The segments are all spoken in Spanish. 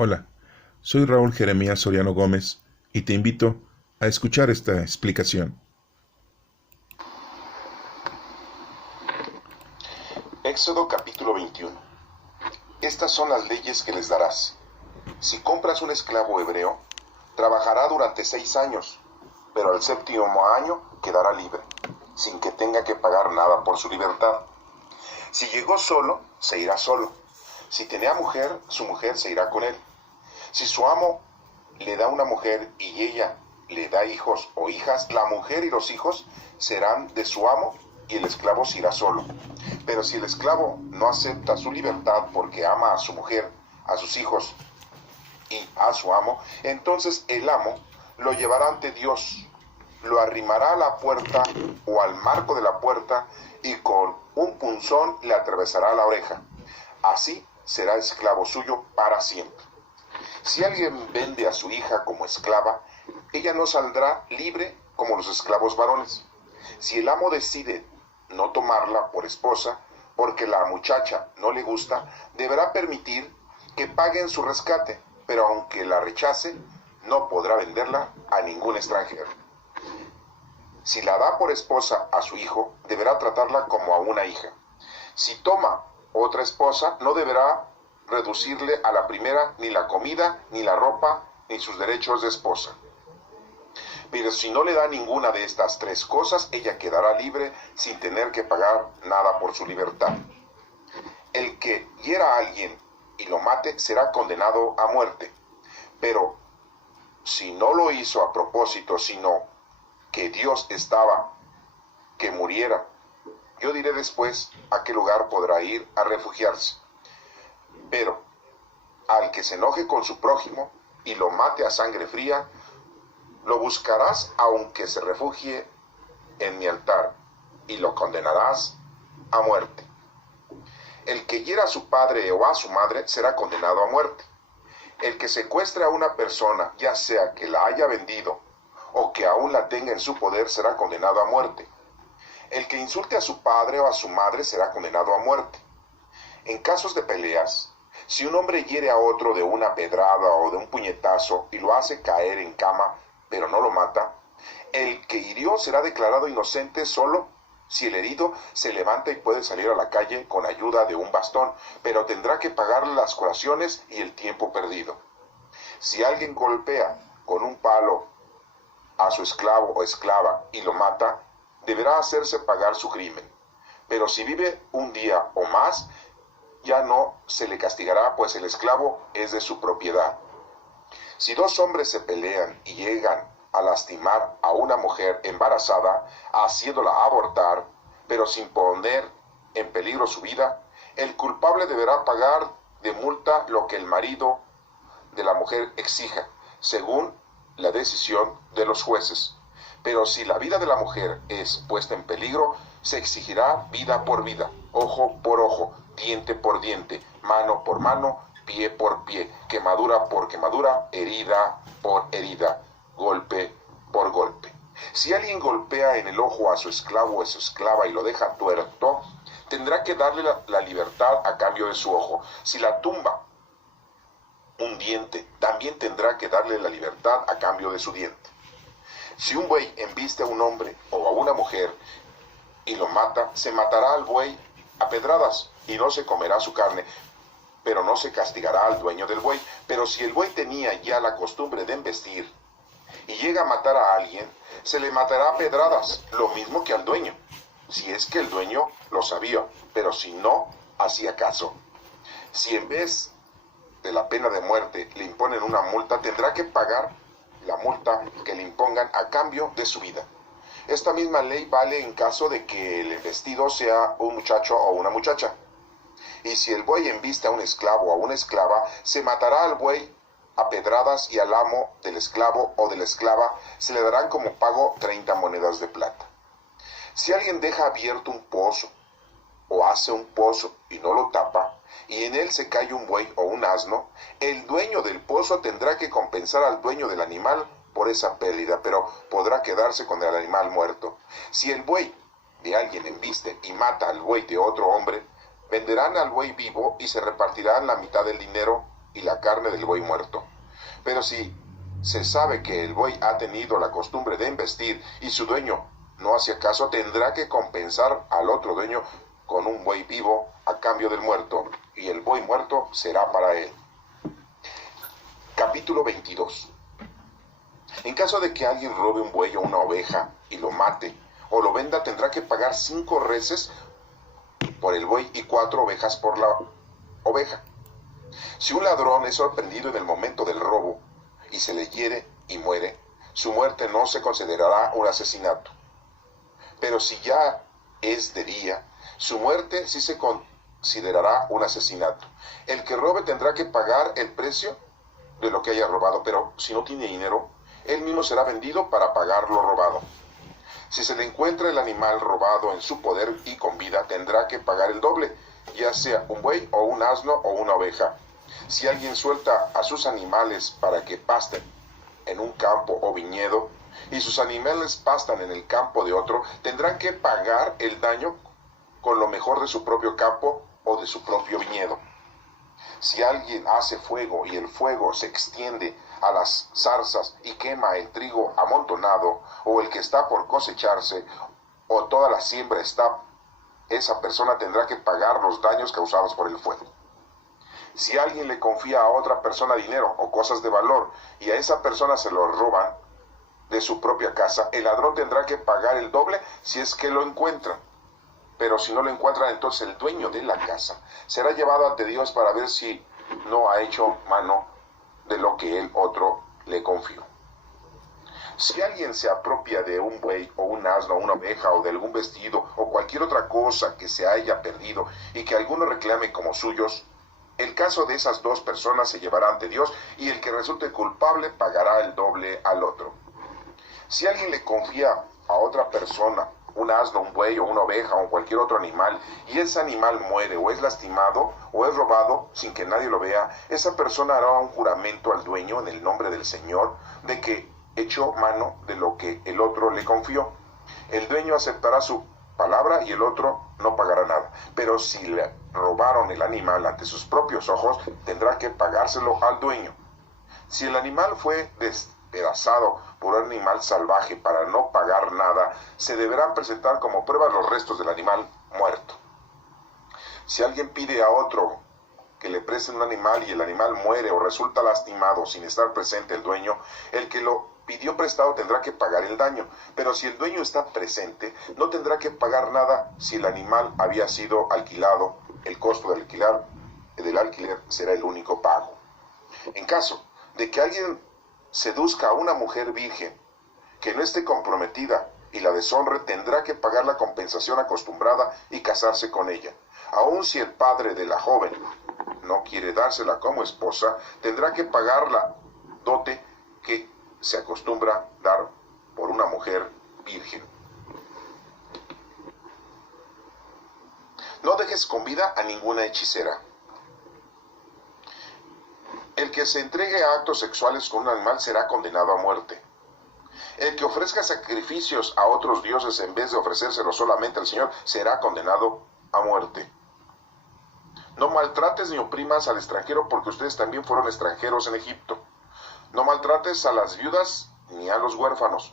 Hola, soy Raúl Jeremías Soriano Gómez y te invito a escuchar esta explicación. Éxodo capítulo 21. Estas son las leyes que les darás. Si compras un esclavo hebreo, trabajará durante 6 años, pero al séptimo año quedará libre, sin que tenga que pagar nada por su libertad. Si llegó solo, se irá solo. Si tenía mujer, su mujer se irá con él. Si su amo le da una mujer y ella le da hijos o hijas, la mujer y los hijos serán de su amo y el esclavo se irá solo. Pero si el esclavo no acepta su libertad porque ama a su mujer, a sus hijos y a su amo, entonces el amo lo llevará ante Dios, lo arrimará a la puerta o al marco de la puerta y con un punzón le atravesará la oreja. Así será esclavo suyo para siempre. Si alguien vende a su hija como esclava, ella no saldrá libre como los esclavos varones. Si el amo decide no tomarla por esposa, porque la muchacha no le gusta, deberá permitir que paguen su rescate, pero aunque la rechace, no podrá venderla a ningún extranjero. Si la da por esposa a su hijo, deberá tratarla como a una hija. Si toma otra esposa, no deberá reducirle a la primera ni la comida, ni la ropa, ni sus derechos de esposa. Pero si no le da ninguna de estas 3 cosas, ella quedará libre sin tener que pagar nada por su libertad. El que hiera a alguien y lo mate será condenado a muerte. Pero si no lo hizo a propósito, sino que Dios estaba que muriera, yo diré después a qué lugar podrá ir a refugiarse. Pero al que se enoje con su prójimo y lo mate a sangre fría, lo buscarás aunque se refugie en mi altar, y lo condenarás a muerte. El que hiera a su padre o a su madre será condenado a muerte. El que secuestre a una persona, ya sea que la haya vendido o que aún la tenga en su poder, será condenado a muerte. El que insulte a su padre o a su madre será condenado a muerte. En casos de peleas, si un hombre hiere a otro de una pedrada o de un puñetazo y lo hace caer en cama, pero no lo mata, el que hirió será declarado inocente solo si el herido se levanta y puede salir a la calle con ayuda de un bastón, pero tendrá que pagar las curaciones y el tiempo perdido. Si alguien golpea con un palo a su esclavo o esclava y lo mata, deberá hacerse pagar su crimen. Pero si vive un día o más, ya no se le castigará, pues el esclavo es de su propiedad. Si 2 hombres se pelean y llegan a lastimar a una mujer embarazada, haciéndola abortar, pero sin poner en peligro su vida, el culpable deberá pagar de multa lo que el marido de la mujer exija, según la decisión de los jueces. Pero si la vida de la mujer es puesta en peligro, se exigirá vida por vida, ojo por ojo, diente por diente, mano por mano, pie por pie, quemadura por quemadura, herida por herida, golpe por golpe. Si alguien golpea en el ojo a su esclavo o a su esclava y lo deja tuerto, tendrá que darle la libertad a cambio de su ojo. Si la tumba un diente, también tendrá que darle la libertad a cambio de su diente. Si un buey embiste a un hombre o a una mujer y lo mata, se matará al buey a pedradas y no se comerá su carne, pero no se castigará al dueño del buey. Pero si el buey tenía ya la costumbre de embestir y llega a matar a alguien, se le matará a pedradas, lo mismo que al dueño, si es que el dueño lo sabía, pero si no hacía caso. Si en vez de la pena de muerte le imponen una multa, tendrá que pagar la multa que le impongan a cambio de su vida. Esta misma ley vale en caso de que el embestido sea un muchacho o una muchacha. Y si el buey embiste a un esclavo o a una esclava, se matará al buey a pedradas y al amo del esclavo o de la esclava se le darán como pago 30 monedas de plata. Si alguien deja abierto un pozo o hace un pozo y no lo tapa, y en él se cae un buey o un asno, el dueño del pozo tendrá que compensar al dueño del animal por esa pérdida, pero podrá quedarse con el animal muerto. Si el buey de alguien embiste y mata al buey de otro hombre, venderán al buey vivo y se repartirán la mitad del dinero y la carne del buey muerto. Pero si se sabe que el buey ha tenido la costumbre de embestir y su dueño no hacía caso, tendrá que compensar al otro dueño con un buey vivo a cambio del muerto, y el buey muerto será para él. Capítulo 22. En caso de que alguien robe un buey o una oveja y lo mate o lo venda, tendrá que pagar 5 reses por el buey y 4 ovejas por la oveja. Si un ladrón es sorprendido en el momento del robo y se le hiere y muere, su muerte no se considerará un asesinato. Pero si ya es de día, su muerte sí se considerará un asesinato. El que robe tendrá que pagar el precio de lo que haya robado, pero si no tiene dinero, él mismo será vendido para pagar lo robado. Si se le encuentra el animal robado en su poder y con vida, tendrá que pagar el doble, ya sea un buey o un asno o una oveja. Si alguien suelta a sus animales para que pasten en un campo o viñedo, y sus animales pastan en el campo de otro, tendrán que pagar el daño con lo mejor de su propio campo o de su propio viñedo. Si alguien hace fuego y el fuego se extiende a las zarzas y quema el trigo amontonado o el que está por cosecharse o toda la siembra está, esa persona tendrá que pagar los daños causados por el fuego. Si alguien le confía a otra persona dinero o cosas de valor y a esa persona se lo roban de su propia casa, el ladrón tendrá que pagar el doble si es que lo encuentran. Pero si no lo encuentran, entonces el dueño de la casa será llevado ante Dios para ver si no ha hecho mano de lo que el otro le confió. Si alguien se apropia de un buey o un asno o una oveja o de algún vestido o cualquier otra cosa que se haya perdido y que alguno reclame como suyos, el caso de esas 2 personas se llevará ante Dios y el que resulte culpable pagará el doble al otro. Si alguien le confía a otra persona un asno, un buey o una oveja o cualquier otro animal, y ese animal muere o es lastimado o es robado sin que nadie lo vea, esa persona hará un juramento al dueño en el nombre del Señor de que echó mano de lo que el otro le confió. El dueño aceptará su palabra y el otro no pagará nada. Pero si le robaron el animal ante sus propios ojos, tendrá que pagárselo al dueño. Si el animal fue despedazado por un animal salvaje para no pagar nada, se deberán presentar como pruebas los restos del animal muerto. Si alguien pide a otro que le presten un animal y el animal muere o resulta lastimado sin estar presente el dueño, el que lo pidió prestado tendrá que pagar el daño. Pero si el dueño está presente, no tendrá que pagar nada si el animal había sido alquilado. El costo del alquiler será el único pago. En caso de que alguien seduzca a una mujer virgen que no esté comprometida y la deshonre, tendrá que pagar la compensación acostumbrada y casarse con ella. Aun si el padre de la joven no quiere dársela como esposa, tendrá que pagar la dote que se acostumbra dar por una mujer virgen. No dejes con vida a ninguna hechicera. El que se entregue a actos sexuales con un animal será condenado a muerte. El que ofrezca sacrificios a otros dioses en vez de ofrecérselos solamente al Señor será condenado a muerte. No maltrates ni oprimas al extranjero, porque ustedes también fueron extranjeros en Egipto. No maltrates a las viudas ni a los huérfanos,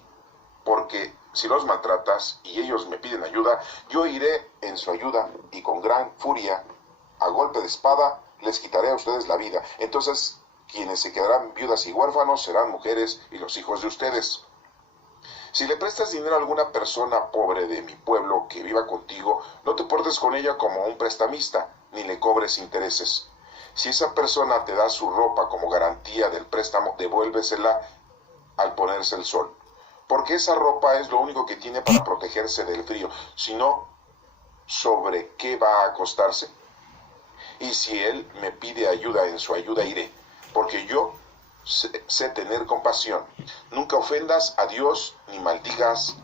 porque si los maltratas y ellos me piden ayuda, yo iré en su ayuda y con gran furia, a golpe de espada, les quitaré a ustedes la vida. Entonces, quienes se quedarán viudas y huérfanos serán mujeres y los hijos de ustedes. Si le prestas dinero a alguna persona pobre de mi pueblo que viva contigo, no te portes con ella como un prestamista, ni le cobres intereses. Si esa persona te da su ropa como garantía del préstamo, devuélvesela al ponerse el sol, porque esa ropa es lo único que tiene para protegerse del frío, si no, ¿sobre qué va a acostarse? Y si él me pide ayuda, en su ayuda iré, porque yo sé tener compasión. Nunca ofendas a Dios ni maldigas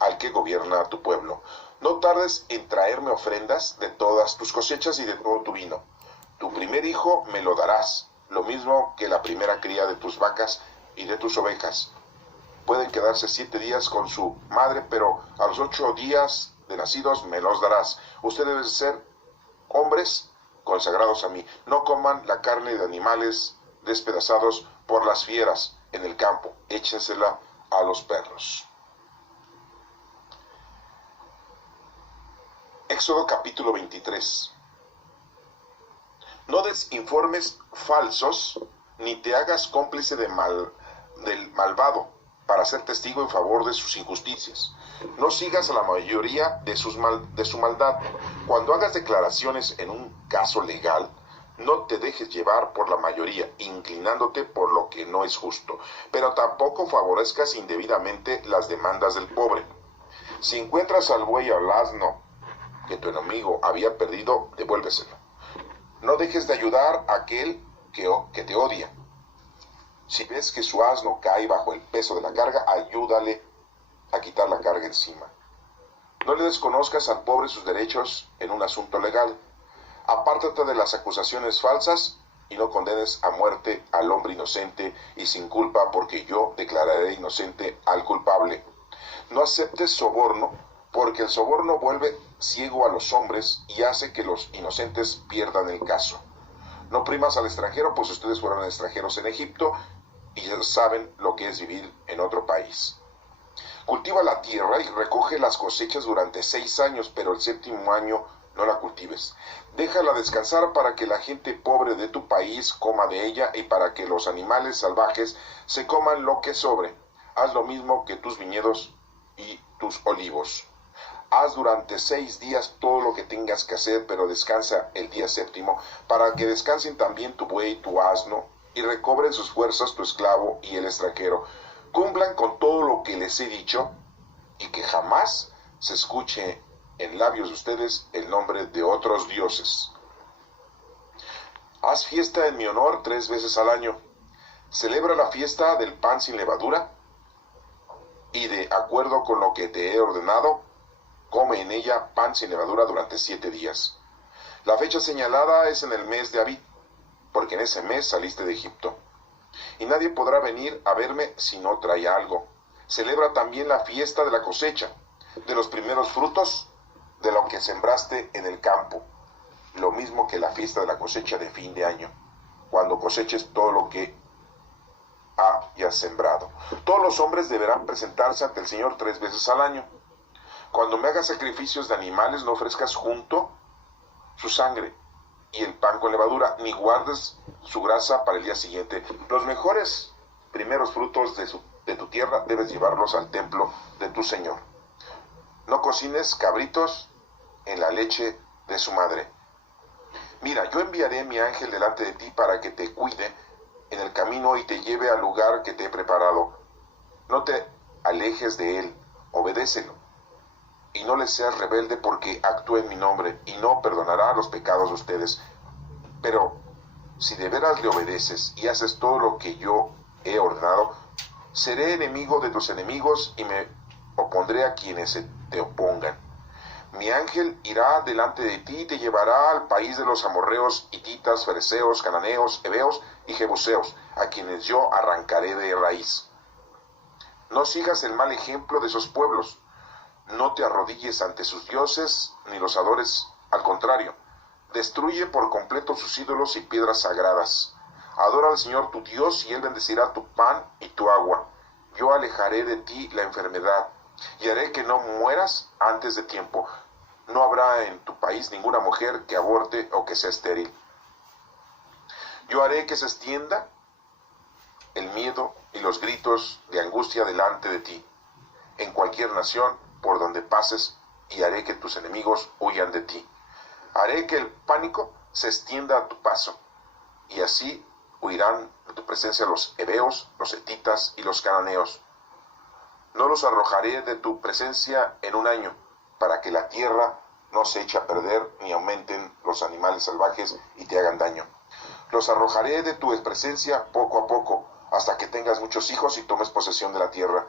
al que gobierna a tu pueblo. No tardes en traerme ofrendas de todas tus cosechas y de todo tu vino. Tu primer hijo me lo darás, lo mismo que la primera cría de tus vacas y de tus ovejas. Pueden quedarse 7 días con su madre, pero a los 8 días de nacidos me los darás. Ustedes deben ser hombres consagrados a mí. No coman la carne de animales despedazados por las fieras en el campo, échensela a los perros. Éxodo capítulo 23. No des informes falsos, ni te hagas cómplice del malvado, para ser testigo en favor de sus injusticias. No sigas a la mayoría de su maldad. Cuando hagas declaraciones en un caso legal, no te dejes llevar por la mayoría, inclinándote por lo que no es justo, pero tampoco favorezcas indebidamente las demandas del pobre. Si encuentras al buey o al asno que tu enemigo había perdido, devuélveselo. No dejes de ayudar a aquel que te odia. Si ves que su asno cae bajo el peso de la carga, ayúdale a quitar la carga encima. No le desconozcas al pobre sus derechos en un asunto legal. Apártate de las acusaciones falsas y no condenes a muerte al hombre inocente y sin culpa, porque yo declararé inocente al culpable. No aceptes soborno, porque el soborno vuelve ciego a los hombres y hace que los inocentes pierdan el caso. No primas al extranjero, pues ustedes fueron extranjeros en Egipto y ya saben lo que es vivir en otro país. Cultiva la tierra y recoge las cosechas durante 6 años, pero el 7º año no la cultives. Déjala descansar para que la gente pobre de tu país coma de ella y para que los animales salvajes se coman lo que sobre. Haz lo mismo que tus viñedos y tus olivos. Haz durante 6 días todo lo que tengas que hacer, pero descansa el día 7º, para que descansen también tu buey, tu asno, y recobren sus fuerzas tu esclavo y el extranjero. Cumplan con todo lo que les he dicho, y que jamás se escuche en labios de ustedes el nombre de otros dioses. Haz fiesta en mi honor 3 veces al año. Celebra la fiesta del pan sin levadura, y de acuerdo con lo que te he ordenado, come en ella pan sin levadura durante 7 días. La fecha señalada es en el mes de Abib, porque en ese mes saliste de Egipto. Y nadie podrá venir a verme si no trae algo. Celebra también la fiesta de la cosecha, de los primeros frutos de lo que sembraste en el campo, lo mismo que la fiesta de la cosecha de fin de año, cuando coseches todo lo que hayas sembrado. Todos los hombres deberán presentarse ante el Señor 3 veces al año. Cuando me hagas sacrificios de animales, no ofrezcas junto su sangre y el pan con levadura, ni guardes su grasa para el día siguiente. Los mejores primeros frutos de tu tierra debes llevarlos al templo de tu Señor. No cocines cabritos en la leche de su madre. Mira, yo enviaré mi ángel delante de ti para que te cuide en el camino y te lleve al lugar que te he preparado. No te alejes de él, obedécelo. Y no le seas rebelde, porque actúe en mi nombre y no perdonará los pecados de ustedes. Pero si de veras le obedeces y haces todo lo que yo he ordenado, seré enemigo de tus enemigos y me opondré a quienes se te opongan. Mi ángel irá delante de ti y te llevará al país de los amorreos, hititas, fereceos, cananeos, heveos y jebuseos, a quienes yo arrancaré de raíz. No sigas el mal ejemplo de esos pueblos. No te arrodilles ante sus dioses, ni los adores, al contrario. Destruye por completo sus ídolos y piedras sagradas. Adora al Señor tu Dios y Él bendecirá tu pan y tu agua. Yo alejaré de ti la enfermedad y haré que no mueras antes de tiempo. No habrá en tu país ninguna mujer que aborte o que sea estéril. Yo haré que se extienda el miedo y los gritos de angustia delante de ti, en cualquier nación por donde pases, y haré que tus enemigos huyan de ti. Haré que el pánico se extienda a tu paso, y así huirán de tu presencia los heveos, los hetitas y los cananeos. No los arrojaré de tu presencia en un año, para que la tierra no se eche a perder, ni aumenten los animales salvajes y te hagan daño. Los arrojaré de tu presencia poco a poco, hasta que tengas muchos hijos y tomes posesión de la tierra.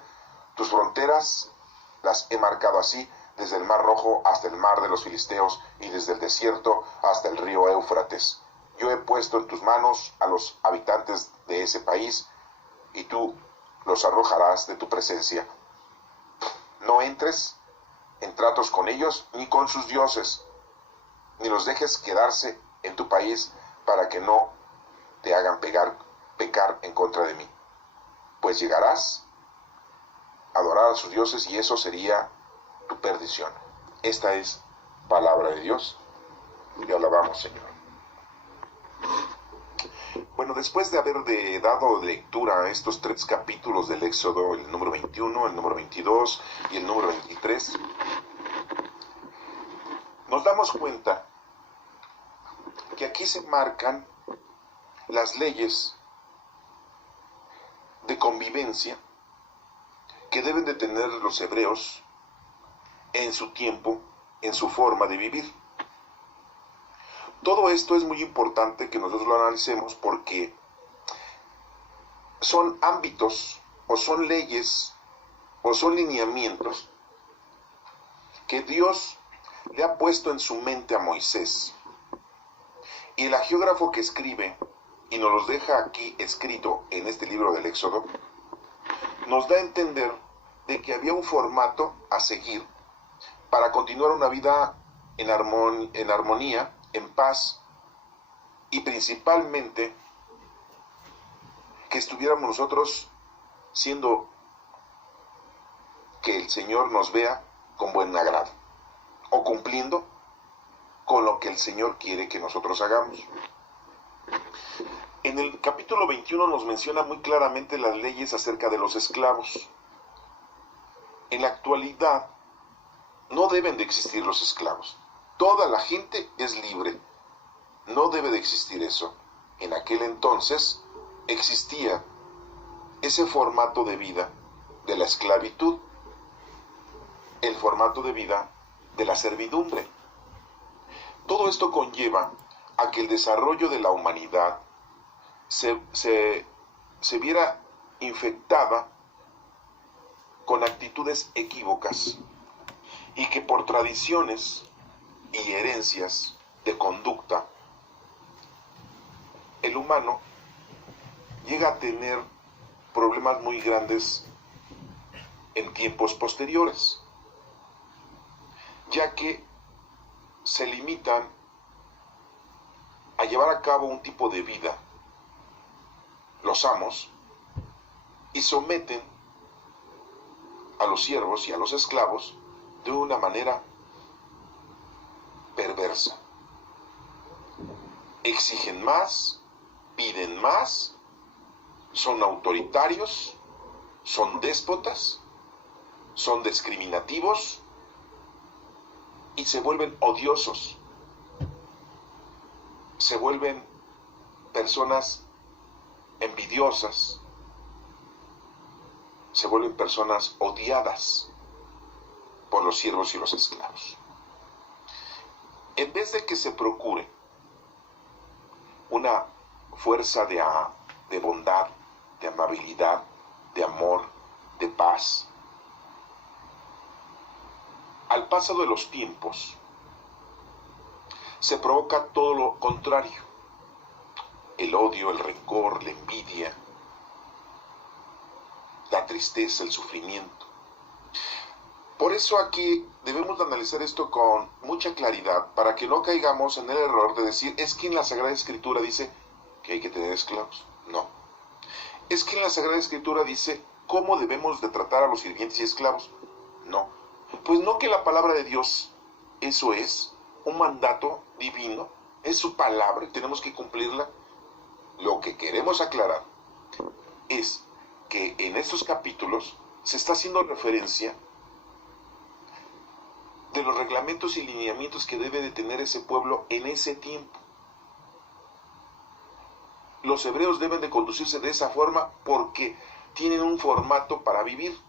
Tus fronteras las he marcado así, desde el mar Rojo hasta el mar de los filisteos, y desde el desierto hasta el río Éufrates. Yo he puesto en tus manos a los habitantes de ese país, y tú los arrojarás de tu presencia. No entres en tratos con ellos, ni con sus dioses, ni los dejes quedarse en tu país para que no te hagan pecar en contra de mí. Pues llegarás a adorar a sus dioses y eso sería tu perdición. Esta es palabra de Dios y le alabamos, Señor. Bueno, después de haber dado lectura a estos 3 capítulos del Éxodo, el número 21, el número 22 y el número 23, nos damos cuenta que aquí se marcan las leyes de convivencia que deben de tener los hebreos en su tiempo, en su forma de vivir. Todo esto es muy importante que nosotros lo analicemos porque son ámbitos o son leyes o son lineamientos que Dios le ha puesto en su mente a Moisés. Y el agiógrafo que escribe y nos los deja aquí escrito en este libro del Éxodo, nos da a entender de que había un formato a seguir para continuar una vida en armonía, en paz, y principalmente que estuviéramos nosotros siendo que el Señor nos vea con buen agrado, o cumpliendo con lo que el Señor quiere que nosotros hagamos. En el capítulo 21 nos menciona muy claramente las leyes acerca de los esclavos. En la actualidad no deben de existir los esclavos. Toda la gente es libre. No debe de existir eso. En aquel entonces existía ese formato de vida de la esclavitud, el formato de vida de la servidumbre. Todo esto conlleva a que el desarrollo de la humanidad se viera infectada con actitudes equívocas y que por tradiciones y herencias de conducta el humano llega a tener problemas muy grandes en tiempos posteriores, ya que se limitan a llevar a cabo un tipo de vida los amos y someten a los siervos y a los esclavos de una manera perversa. Exigen más, piden más, son autoritarios, son déspotas, son discriminativos y se vuelven odiosos. Se vuelven personas envidiosas, se vuelven personas odiadas por los siervos y los esclavos. En vez de que se procure una fuerza de bondad, de amabilidad, de amor, de paz, al paso de los tiempos se provoca todo lo contrario: el odio, el rencor, la envidia, la tristeza, el sufrimiento. Por eso aquí debemos de analizar esto con mucha claridad para que no caigamos en el error de decir: es que en la Sagrada Escritura dice que hay que tener esclavos. No. Es que en la Sagrada Escritura dice cómo debemos de tratar a los sirvientes y esclavos. No. Pues no, que la palabra de Dios, eso es un mandato divino, es su palabra y tenemos que cumplirla. Lo que queremos aclarar es que en estos capítulos se está haciendo referencia de los reglamentos y lineamientos que debe de tener ese pueblo en ese tiempo. Los hebreos deben de conducirse de esa forma porque tienen un formato para vivir,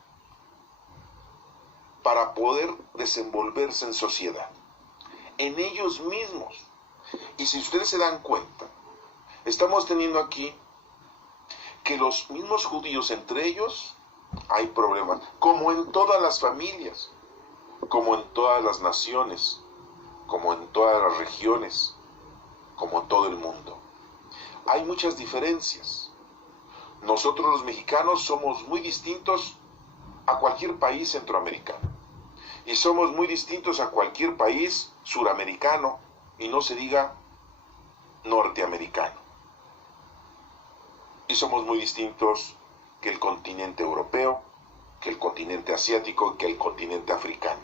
para poder desenvolverse en sociedad, en ellos mismos. Y si ustedes se dan cuenta, estamos teniendo aquí que los mismos judíos entre ellos hay problemas, como en todas las familias, como en todas las naciones, como en todas las regiones, como en todo el mundo. Hay muchas diferencias. Nosotros los mexicanos somos muy distintos a cualquier país centroamericano. Y somos muy distintos a cualquier país suramericano, y no se diga norteamericano. Y somos muy distintos que el continente europeo, que el continente asiático y que el continente africano.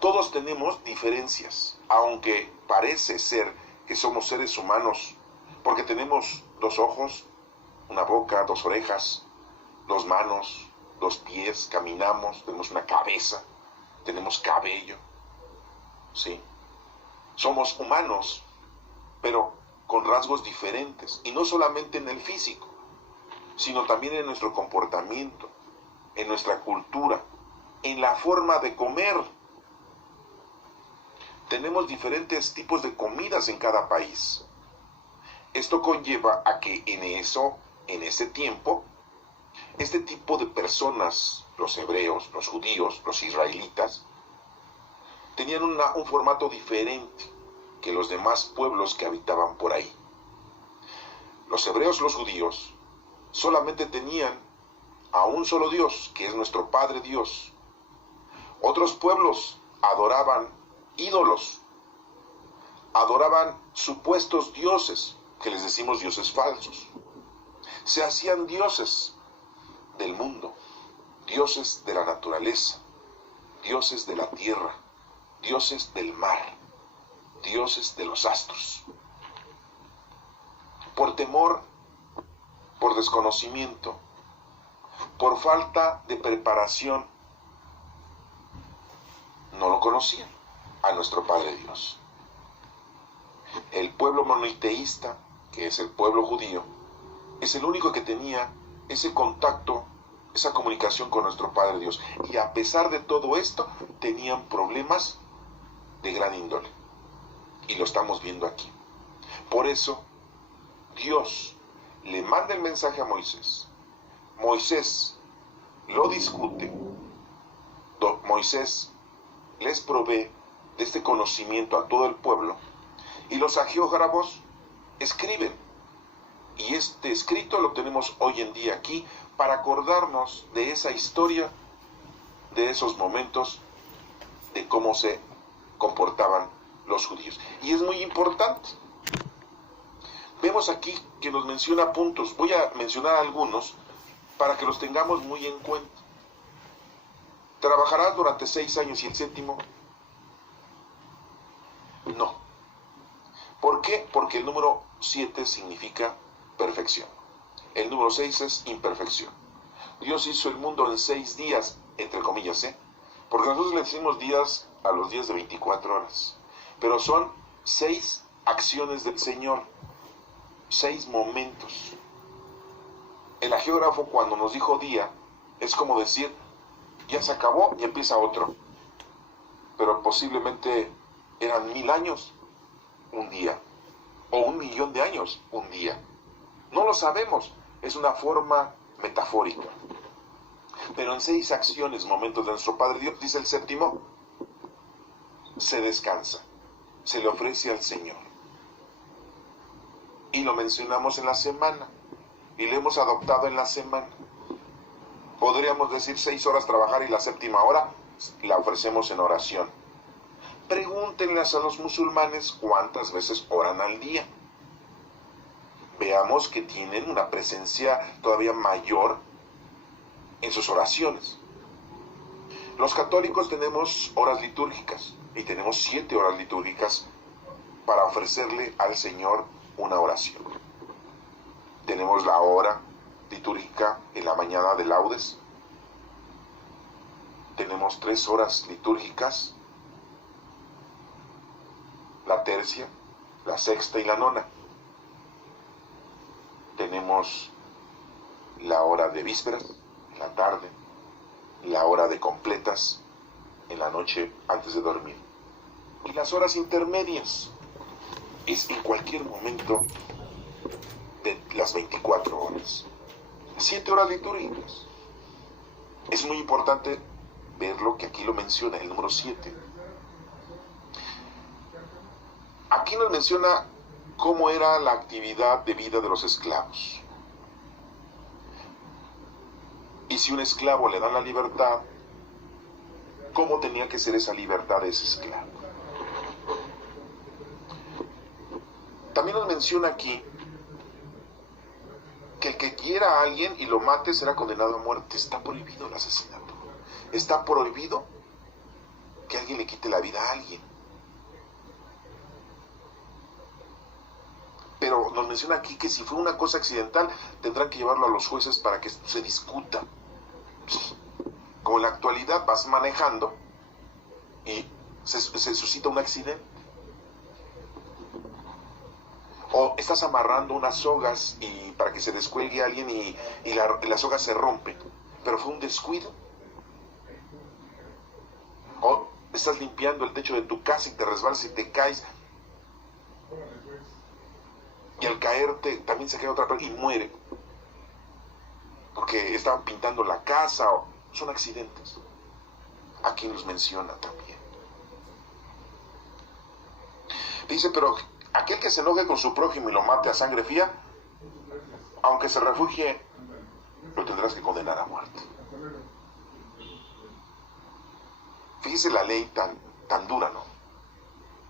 Todos tenemos diferencias, aunque parece ser que somos seres humanos, porque tenemos 2 ojos, una boca, 2 orejas, 2 manos, 2 pies, caminamos, tenemos una cabeza, tenemos cabello, ¿sí? Somos humanos, pero con rasgos diferentes, y no solamente en el físico, sino también en nuestro comportamiento, en nuestra cultura, en la forma de comer. Tenemos diferentes tipos de comidas en cada país. Esto conlleva a que en ese tiempo, este tipo de personas, los hebreos, los judíos, los israelitas, tenían un formato diferente que los demás pueblos que habitaban por ahí. Los hebreos, los judíos, solamente tenían a un solo Dios, que es nuestro Padre Dios. Otros pueblos adoraban ídolos, adoraban supuestos dioses, que les decimos dioses falsos. Se hacían dioses del mundo, dioses de la naturaleza, dioses de la tierra, dioses del mar, dioses de los astros. Por temor, por desconocimiento, por falta de preparación, no lo conocían a nuestro Padre Dios. El pueblo monoteísta, que es el pueblo judío, es el único que tenía ese contacto, esa comunicación con nuestro Padre Dios. Y a pesar de todo esto, tenían problemas de gran índole. Y lo estamos viendo aquí. Por eso, Dios le manda el mensaje a Moisés. Moisés lo discute. Moisés les provee de este conocimiento a todo el pueblo. Y los hagiógrafos escriben. Y este escrito lo tenemos hoy en día aquí para acordarnos de esa historia, de esos momentos, de cómo se comportaban los judíos. Y es muy importante. Vemos aquí que nos menciona puntos. Voy a mencionar algunos para que los tengamos muy en cuenta. ¿Trabajarás durante 6 años y el 7º? No. ¿Por qué? Porque el número 7 significa perfección. El número 6 es imperfección. Dios hizo el mundo en 6 días, entre comillas, porque nosotros le decimos días a los días de 24 horas. Pero son 6 acciones del Señor, 6 momentos. El hagiógrafo, cuando nos dijo día, es como decir, ya se acabó y empieza otro. Pero posiblemente eran 1000 años, un día, o 1.000.000 de años, un día. No lo sabemos, es una forma metafórica. Pero en 6 acciones, momentos de nuestro Padre Dios, dice el 7º, se descansa, se le ofrece al Señor. Y lo mencionamos en la semana, y lo hemos adoptado en la semana. Podríamos decir 6 horas trabajar y la 7ª hora la ofrecemos en oración. Pregúntenles a los musulmanes cuántas veces oran al día. Veamos que tienen una presencia todavía mayor en sus oraciones. Los católicos tenemos horas litúrgicas y tenemos 7 horas litúrgicas para ofrecerle al Señor una oración. Tenemos la hora litúrgica en la mañana de laudes. Tenemos 3 horas litúrgicas, la tercia, la sexta y la nona. Tenemos la hora de vísperas en la tarde, la hora de completas en la noche antes de dormir. Y las horas intermedias es en cualquier momento de las 24 horas. 7 horas litúrgicas. Es muy importante verlo, que aquí lo menciona, el número 7. Aquí nos menciona cómo era la actividad de vida de los esclavos. Y si un esclavo le dan la libertad, ¿cómo tenía que ser esa libertad de ese esclavo? También nos menciona aquí que el que quiera a alguien y lo mate será condenado a muerte. Está prohibido el asesinato. Está prohibido que alguien le quite la vida a alguien. Pero nos menciona aquí que si fue una cosa accidental, tendrán que llevarlo a los jueces para que se discuta. Como en la actualidad vas manejando y se suscita un accidente. O estás amarrando unas sogas y para que se descuelgue alguien y la soga se rompe, pero fue un descuido. O estás limpiando el techo de tu casa y te resbalas y te caes. Y al caerte también se cae otra persona y muere. Porque estaban pintando la casa. Son accidentes. Aquí nos menciona también. Dice, pero aquel que se enoje con su prójimo y lo mate a sangre fría, aunque se refugie, lo tendrás que condenar a muerte. Fíjese la ley tan dura, ¿no?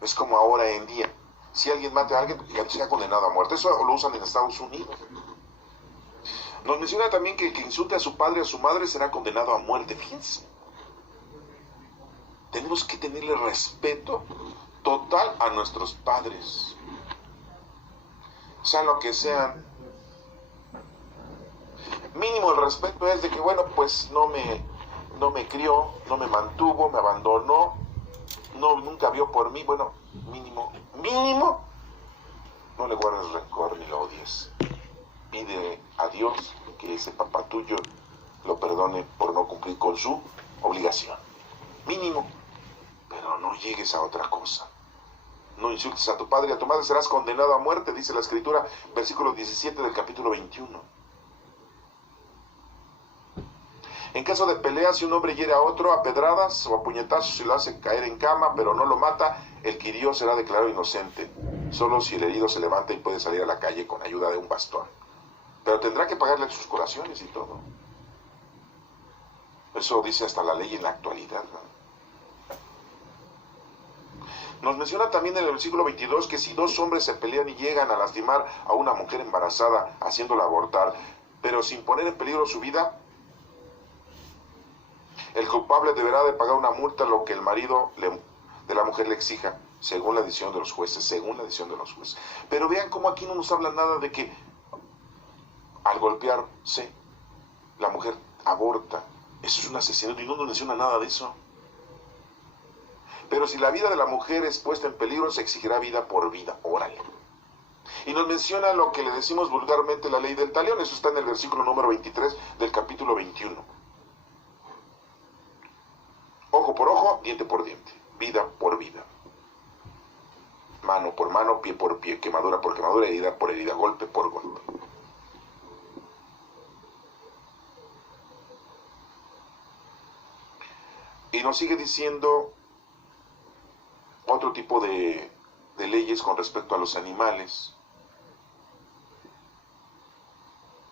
Es como ahora en día. Si alguien mata a alguien, será condenado a muerte. Eso lo usan en Estados Unidos. Nos menciona también que el que insulte a su padre o a su madre será condenado a muerte. Fíjense. Tenemos que tenerle respeto total a nuestros padres. Sean lo que sean. Mínimo el respeto es de que, bueno, pues no me crió, no me mantuvo, me abandonó, nunca vio por mí. Bueno, mínimo, no le guardes rencor ni lo odies. Pide a Dios que ese papá tuyo lo perdone por no cumplir con su obligación. Mínimo. Pero no llegues a otra cosa. No insultes a tu padre y a tu madre, serás condenado a muerte, dice la Escritura, versículo 17 del capítulo 21. En caso de pelea, si un hombre hiere a otro a pedradas o a puñetazos y lo hace caer en cama, pero no lo mata, el que hirió será declarado inocente, solo si el herido se levanta y puede salir a la calle con ayuda de un bastón. Pero tendrá que pagarle sus curaciones y todo. Eso dice hasta la ley en la actualidad, ¿no? Nos menciona también en el versículo 22 que si dos hombres se pelean y llegan a lastimar a una mujer embarazada haciéndola abortar, pero sin poner en peligro su vida, el culpable deberá de pagar una multa lo que el marido de la mujer le exija, según la decisión de los jueces, Pero vean cómo aquí no nos habla nada de que al golpearse la mujer aborta. Eso es un asesinato y no nos menciona nada de eso. Pero si la vida de la mujer es puesta en peligro, se exigirá vida por vida. Órale. Y nos menciona lo que le decimos vulgarmente la ley del talión. Eso está en el versículo número 23 del capítulo 21. Ojo por ojo, diente por diente. Vida por vida. Mano por mano, pie por pie, quemadura por quemadura, herida por herida, golpe por golpe. Y nos sigue diciendo otro tipo de leyes con respecto a los animales,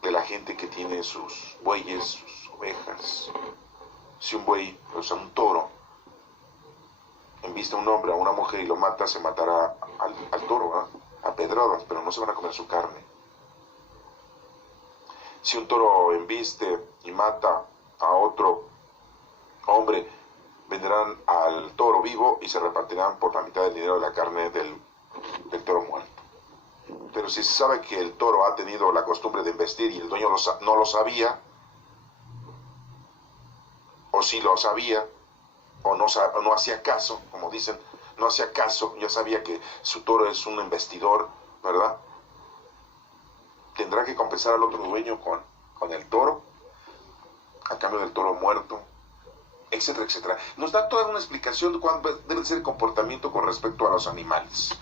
de la gente que tiene sus bueyes, sus ovejas. Si un buey, o sea, un toro, embiste a un hombre, a una mujer y lo mata, se matará al toro, a pedradas, pero no se van a comer su carne. Si un toro embiste y mata a otro hombre, venderán al toro vivo y se repartirán por la mitad del dinero de la carne del toro muerto. Pero si se sabe que el toro ha tenido la costumbre de embestir y el dueño no lo sabía, o si lo sabía, o no hacía caso, como dicen, no hacía caso, ya sabía que su toro es un embestidor, ¿verdad? Tendrá que compensar al otro dueño con el toro, a cambio del toro muerto, etcétera, etcétera. Nos da toda una explicación de cuál debe ser el comportamiento con respecto a los animales.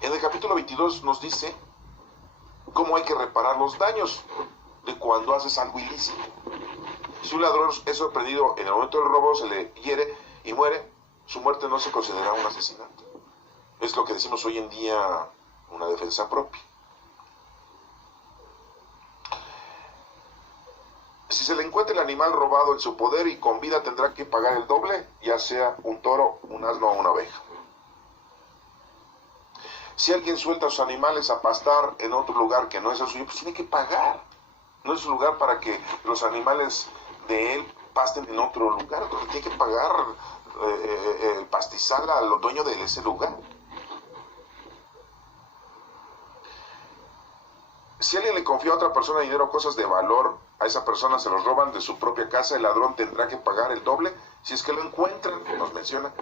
En el capítulo 22 nos dice cómo hay que reparar los daños de cuando haces algo ilícito. Si un ladrón es sorprendido en el momento del robo, se le hiere y muere, su muerte no se considera un asesinato. Es lo que decimos hoy en día una defensa propia. Si se le encuentra el animal robado en su poder y con vida, tendrá que pagar el doble, ya sea un toro, un asno o una oveja. Si alguien suelta a sus animales a pastar en otro lugar que no es el suyo, pues tiene que pagar. No es un lugar para que los animales de él pasten en otro lugar, entonces tiene que pagar el pastizal a los dueños de ese lugar. Si alguien le confía a otra persona dinero o cosas de valor, a esa persona se los roban de su propia casa, el ladrón tendrá que pagar el doble si es que lo encuentran, nos menciona.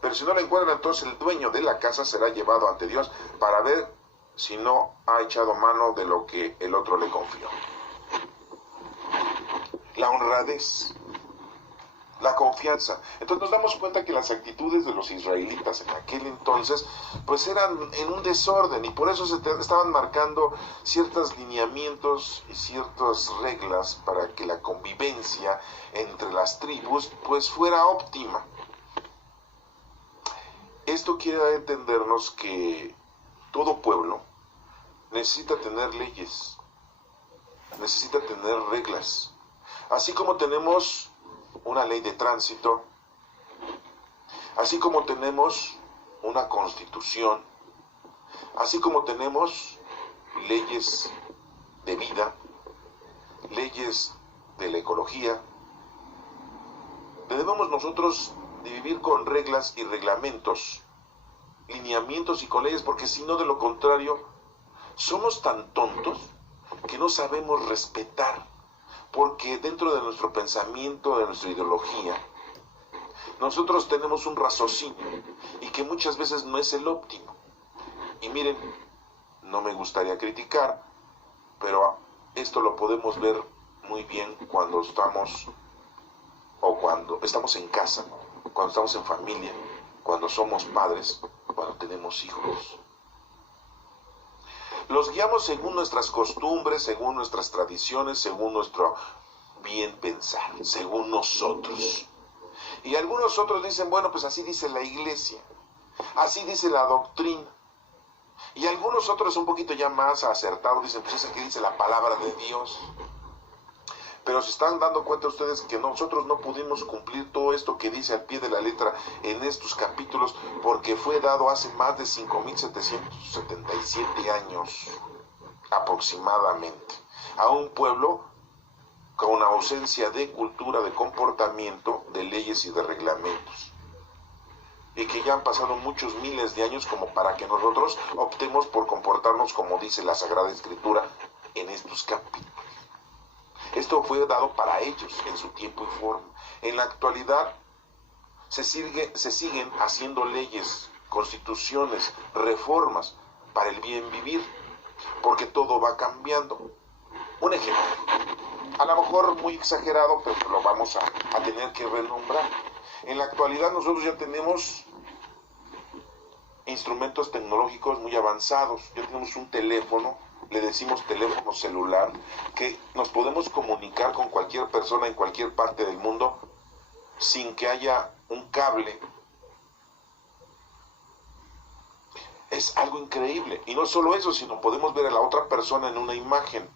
Pero si no lo encuentran, entonces el dueño de la casa será llevado ante Dios para ver si no ha echado mano de lo que el otro le confió. La honradez, la confianza. Entonces nos damos cuenta que las actitudes de los israelitas en aquel entonces pues eran en un desorden, y por eso estaban marcando ciertos lineamientos y ciertas reglas para que la convivencia entre las tribus pues fuera óptima. Esto quiere dar a entendernos que todo pueblo necesita tener leyes, necesita tener reglas. Así como tenemos una ley de tránsito, así como tenemos una constitución, así como tenemos leyes de vida, leyes de la ecología, debemos nosotros de vivir con reglas y reglamentos, lineamientos y con leyes, porque si no, de lo contrario, somos tan tontos que no sabemos respetar. Porque dentro de nuestro pensamiento, de nuestra ideología, nosotros tenemos un raciocinio y que muchas veces no es el óptimo. Y miren, no me gustaría criticar, pero esto lo podemos ver muy bien cuando estamos en casa, cuando estamos en familia, cuando somos padres, cuando tenemos hijos. Los guiamos según nuestras costumbres, según nuestras tradiciones, según nuestro bien pensar, según nosotros. Y algunos otros dicen, bueno, pues así dice la iglesia, así dice la doctrina. Y algunos otros un poquito ya más acertados dicen, pues es que dice la palabra de Dios. Pero se están dando cuenta ustedes que nosotros no pudimos cumplir todo esto que dice al pie de la letra en estos capítulos, porque fue dado hace más de 5.777 años aproximadamente a un pueblo con ausencia de cultura, de comportamiento, de leyes y de reglamentos, y que ya han pasado muchos miles de años como para que nosotros optemos por comportarnos como dice la Sagrada Escritura en estos capítulos. Esto fue dado para ellos en su tiempo y forma. En la actualidad se siguen haciendo leyes, constituciones, reformas para el bien vivir, porque todo va cambiando. Un ejemplo, a lo mejor muy exagerado, pero lo vamos a tener que renombrar. En la actualidad nosotros ya tenemos instrumentos tecnológicos muy avanzados, ya tenemos un teléfono, le decimos teléfono celular, que nos podemos comunicar con cualquier persona en cualquier parte del mundo sin que haya un cable. Es algo increíble. Y no solo eso, sino podemos ver a la otra persona en una imagen.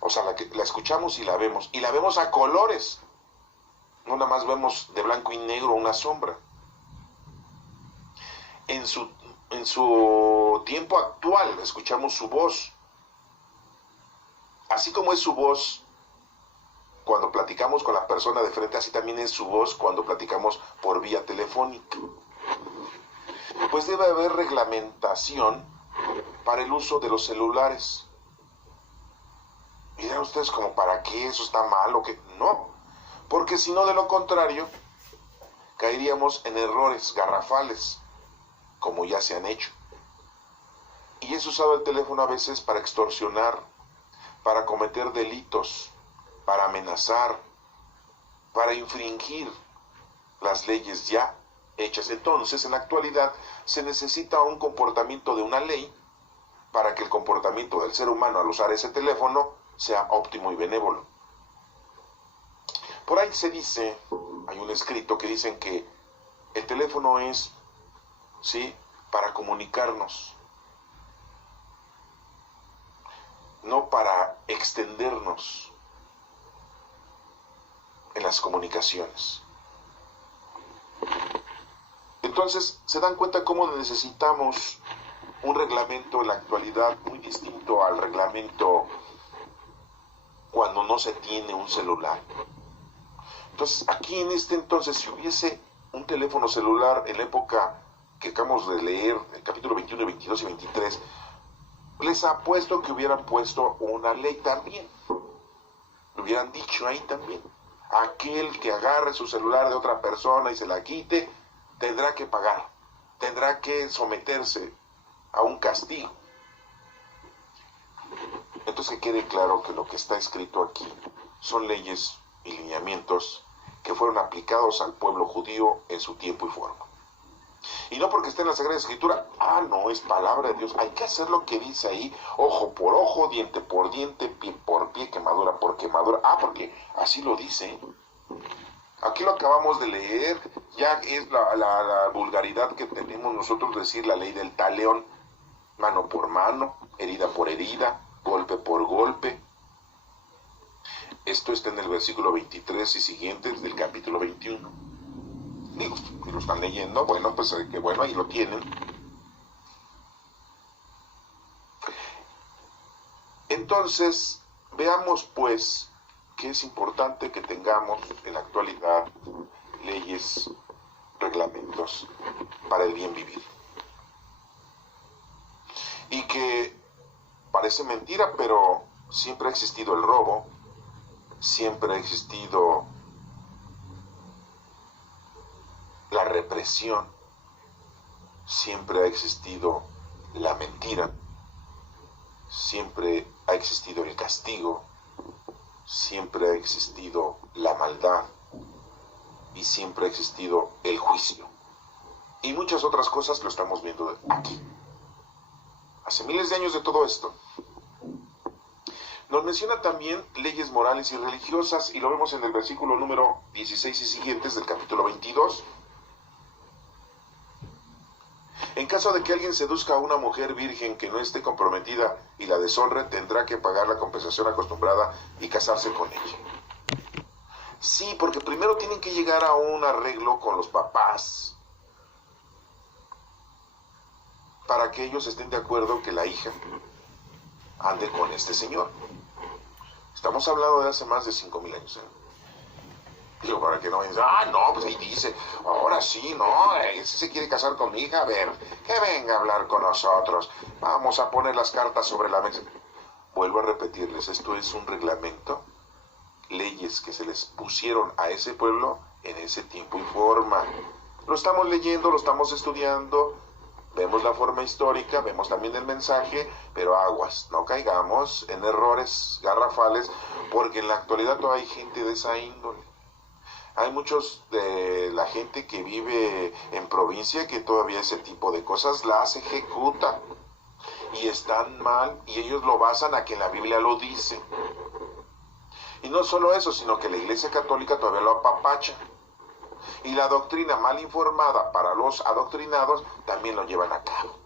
O sea, la escuchamos y la vemos. Y la vemos a colores. No nada más vemos de blanco y negro una sombra. En su tiempo actual escuchamos su voz. Así como es su voz cuando platicamos con la persona de frente, así también es su voz cuando platicamos por vía telefónica. Pues debe haber reglamentación para el uso de los celulares. Y dirán ustedes, como para qué, eso está mal o qué. No, porque si no, de lo contrario, caeríamos en errores garrafales, como ya se han hecho. Y es usado el teléfono a veces para extorsionar, para cometer delitos, para amenazar, para infringir las leyes ya hechas. Entonces, en la actualidad, se necesita un comportamiento de una ley para que el comportamiento del ser humano al usar ese teléfono sea óptimo y benévolo. Por ahí se dice, hay un escrito que dicen que el teléfono es, ¿sí?, para comunicarnos, no para extendernos en las comunicaciones. Entonces, se dan cuenta cómo necesitamos un reglamento en la actualidad muy distinto al reglamento cuando no se tiene un celular. Entonces, aquí en este entonces, si hubiese un teléfono celular en la época que acabamos de leer, el capítulo 21, 22 y 23, les apuesto que hubieran puesto una ley también. Lo hubieran dicho ahí también. Aquel que agarre su celular de otra persona y se la quite, tendrá que pagar, tendrá que someterse a un castigo. Entonces que quede claro que lo que está escrito aquí son leyes y lineamientos que fueron aplicados al pueblo judío en su tiempo y forma. Y no porque esté en la Sagrada Escritura, no, es palabra de Dios, hay que hacer lo que dice ahí, ojo por ojo, diente por diente, pie por pie, quemadura por quemadura, porque así lo dice. Aquí lo acabamos de leer, ya es la vulgaridad que tenemos nosotros decir la ley del talión, mano por mano, herida por herida, golpe por golpe. Esto está en el versículo 23 y siguientes del capítulo 21. Digo, si lo están leyendo, bueno, pues que bueno, ahí lo tienen. Entonces, veamos pues que es importante que tengamos en la actualidad leyes, reglamentos para el bien vivir. Y que parece mentira, pero siempre ha existido el robo, siempre ha existido la represión, siempre ha existido la mentira, siempre ha existido el castigo, siempre ha existido la maldad y siempre ha existido el juicio. Y muchas otras cosas lo estamos viendo aquí. Hace miles de años de todo esto. Nos menciona también leyes morales y religiosas y lo vemos en el versículo número 16 y siguientes del capítulo 22. En caso de que alguien seduzca a una mujer virgen que no esté comprometida y la deshonre, tendrá que pagar la compensación acostumbrada y casarse con ella. Sí, porque primero tienen que llegar a un arreglo con los papás para que ellos estén de acuerdo que la hija ande con este señor. Estamos hablando de hace más de 5,000 años. Digo, para que no me digan, no, pues ahí dice, ahora sí, no, ese se quiere casar con mi hija, a ver, que venga a hablar con nosotros, vamos a poner las cartas sobre la mesa. Vuelvo a repetirles, esto es un reglamento, leyes que se les pusieron a ese pueblo en ese tiempo y forma. Lo estamos leyendo, lo estamos estudiando, vemos la forma histórica, vemos también el mensaje, pero aguas, no caigamos en errores garrafales, porque en la actualidad todavía hay gente de esa índole. Hay muchos de la gente que vive en provincia que todavía ese tipo de cosas las ejecuta y están mal y ellos lo basan a que la Biblia lo dice. Y no solo eso, sino que la Iglesia Católica todavía lo apapacha. Y la doctrina mal informada para los adoctrinados también lo llevan a cabo.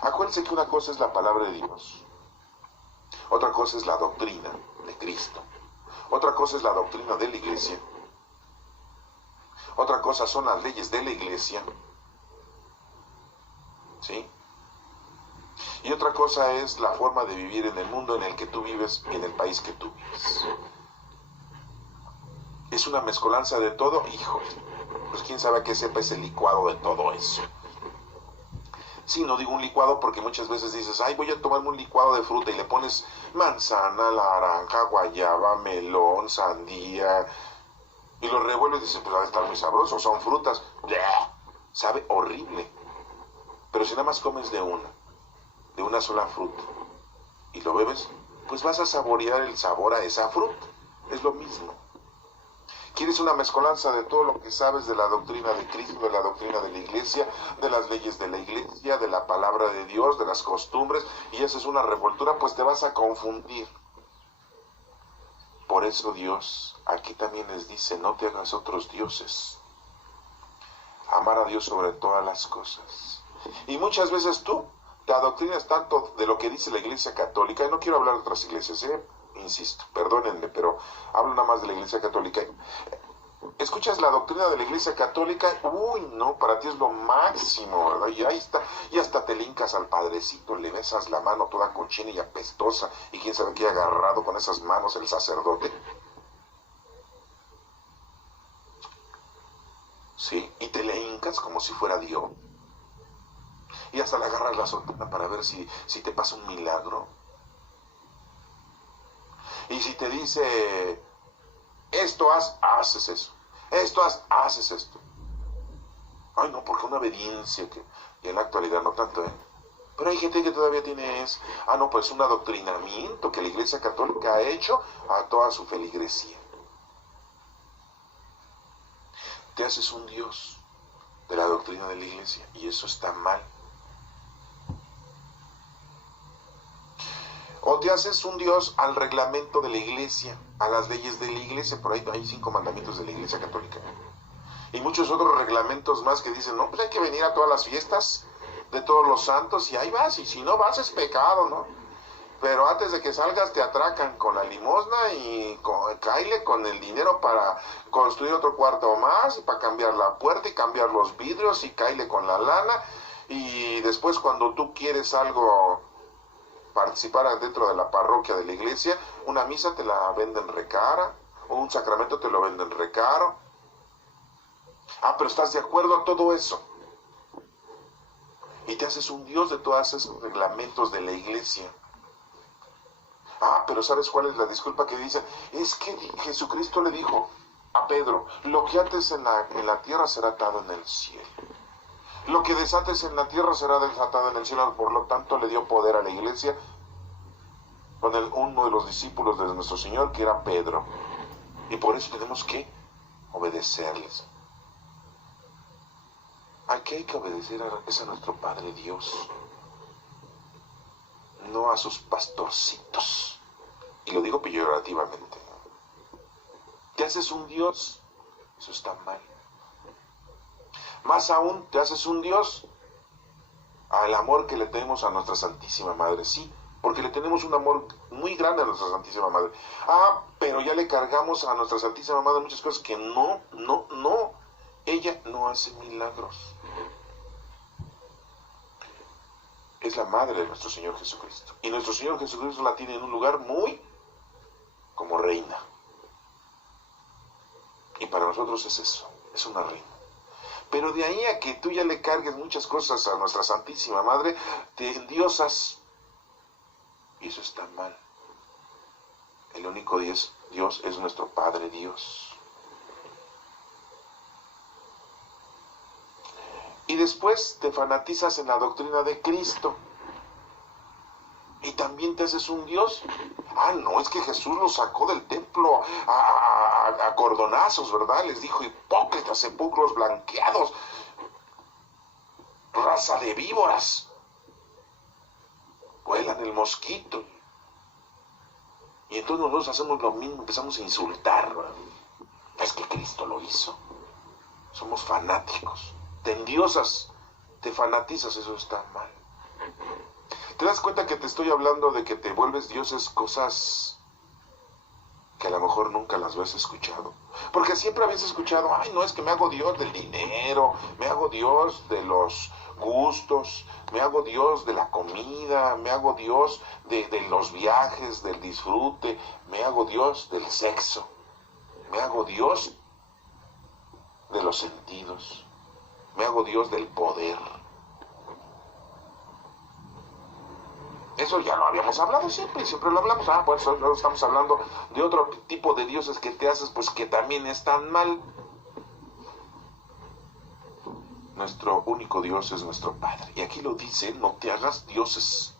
Acuérdense que una cosa es la palabra de Dios, otra cosa es la doctrina de Cristo, otra cosa es la doctrina de la Iglesia, otra cosa son las leyes de la Iglesia, ¿sí? Y otra cosa es la forma de vivir en el mundo en el que tú vives y en el país que tú vives. Es una mezcolanza de todo, híjole, pues quién sabe qué sepa ese licuado de todo eso. Sí, no digo un licuado porque muchas veces dices, voy a tomarme un licuado de fruta y le pones manzana, naranja, guayaba, melón, sandía, y lo revuelves y dices, pues va a estar muy sabroso, son frutas, sabe horrible. Pero si nada más comes de una sola fruta, y lo bebes, pues vas a saborear el sabor a esa fruta, es lo mismo. ¿Quieres una mezcolanza de todo lo que sabes de la doctrina de Cristo, de la doctrina de la Iglesia, de las leyes de la Iglesia, de la palabra de Dios, de las costumbres, y haces una revoltura? Pues te vas a confundir. Por eso Dios aquí también les dice, no te hagas otros dioses. Amar a Dios sobre todas las cosas. Y muchas veces tú te adoctrinas tanto de lo que dice la Iglesia Católica, y no quiero hablar de otras iglesias, insisto, perdónenme, pero hablo nada más de la Iglesia Católica. escuchas la doctrina de la Iglesia Católica, uy, no, para ti es lo máximo, ¿verdad? Y ahí está, y hasta te le hincas al padrecito, le besas la mano toda cochina y apestosa, y quién sabe qué ha agarrado con esas manos el sacerdote. Sí, y te le hincas como si fuera Dios. Y hasta le agarras la sotana para ver si te pasa un milagro. Y si te dice, esto haces eso. Esto haces esto. Ay, no, porque una obediencia que en la actualidad no tanto, ¿eh? Pero hay gente que todavía tiene eso. Ah, no, pues un adoctrinamiento que la Iglesia Católica ha hecho a toda su feligresía. Te haces un Dios de la doctrina de la Iglesia y eso está mal. O te haces un Dios al reglamento de la Iglesia, a las leyes de la Iglesia. Por ahí hay 5 mandamientos de la Iglesia Católica. Y muchos otros reglamentos más que dicen, no, pues hay que venir a todas las fiestas de todos los santos y ahí vas. Y si no vas es pecado, ¿no? Pero antes de que salgas te atracan con la limosna y cáele con el dinero para construir otro cuarto más y para cambiar la puerta y cambiar los vidrios y cáele con la lana. Y después cuando tú quieres algo, participar dentro de la parroquia de la iglesia, una misa te la venden recara, o un sacramento te lo venden recaro. Ah, pero estás de acuerdo a todo eso. Y te haces un Dios de todos esos reglamentos de la iglesia. Ah, pero ¿sabes cuál es la disculpa que dicen? Es que Jesucristo le dijo a Pedro, lo que ates en la tierra será atado en el cielo. Lo que desates en la tierra será desatado en el cielo. Por lo tanto, le dio poder a la iglesia con uno de los discípulos de nuestro Señor, que era Pedro. Y por eso tenemos que obedecerles. ¿A qué hay que obedecer? Es a nuestro Padre Dios, no a sus pastorcitos. Y lo digo peyorativamente. Te haces un Dios, eso está mal. Más aún, te haces un Dios al amor que le tenemos a nuestra Santísima Madre. Sí, porque le tenemos un amor muy grande a nuestra Santísima Madre. Ah, pero ya le cargamos a nuestra Santísima Madre muchas cosas que no. Ella no hace milagros. Es la madre de nuestro Señor Jesucristo. Y nuestro Señor Jesucristo la tiene en un lugar muy como reina. Y para nosotros es eso, es una reina. Pero de ahí a que tú ya le cargues muchas cosas a nuestra Santísima Madre, te endiosas. Y eso está mal. El único Dios es nuestro Padre Dios. Y después te fanatizas en la doctrina de Cristo. Y también te haces un Dios. Ah, no, es que Jesús los sacó del templo a cordonazos, ¿verdad? Les dijo, hipócritas, sepulcros blanqueados, raza de víboras. Vuelan el mosquito. Y entonces nosotros hacemos lo mismo, empezamos a insultar, ¿verdad? Es que Cristo lo hizo. Somos fanáticos. Te endiosas, te fanatizas, eso está mal. ¿Te das cuenta que te estoy hablando de que te vuelves dioses cosas que a lo mejor nunca las habías escuchado? Porque siempre habías escuchado, ay, no, es que me hago Dios del dinero, me hago Dios de los gustos, me hago Dios de la comida, me hago Dios de los viajes, del disfrute, me hago Dios del sexo, me hago Dios de los sentidos, me hago Dios del poder. Eso ya lo habíamos hablado siempre lo hablamos. Ah, pues ahora estamos hablando de otro tipo de dioses que te haces, pues que también están mal. Nuestro único Dios es nuestro Padre. Y aquí lo dice, no te hagas dioses.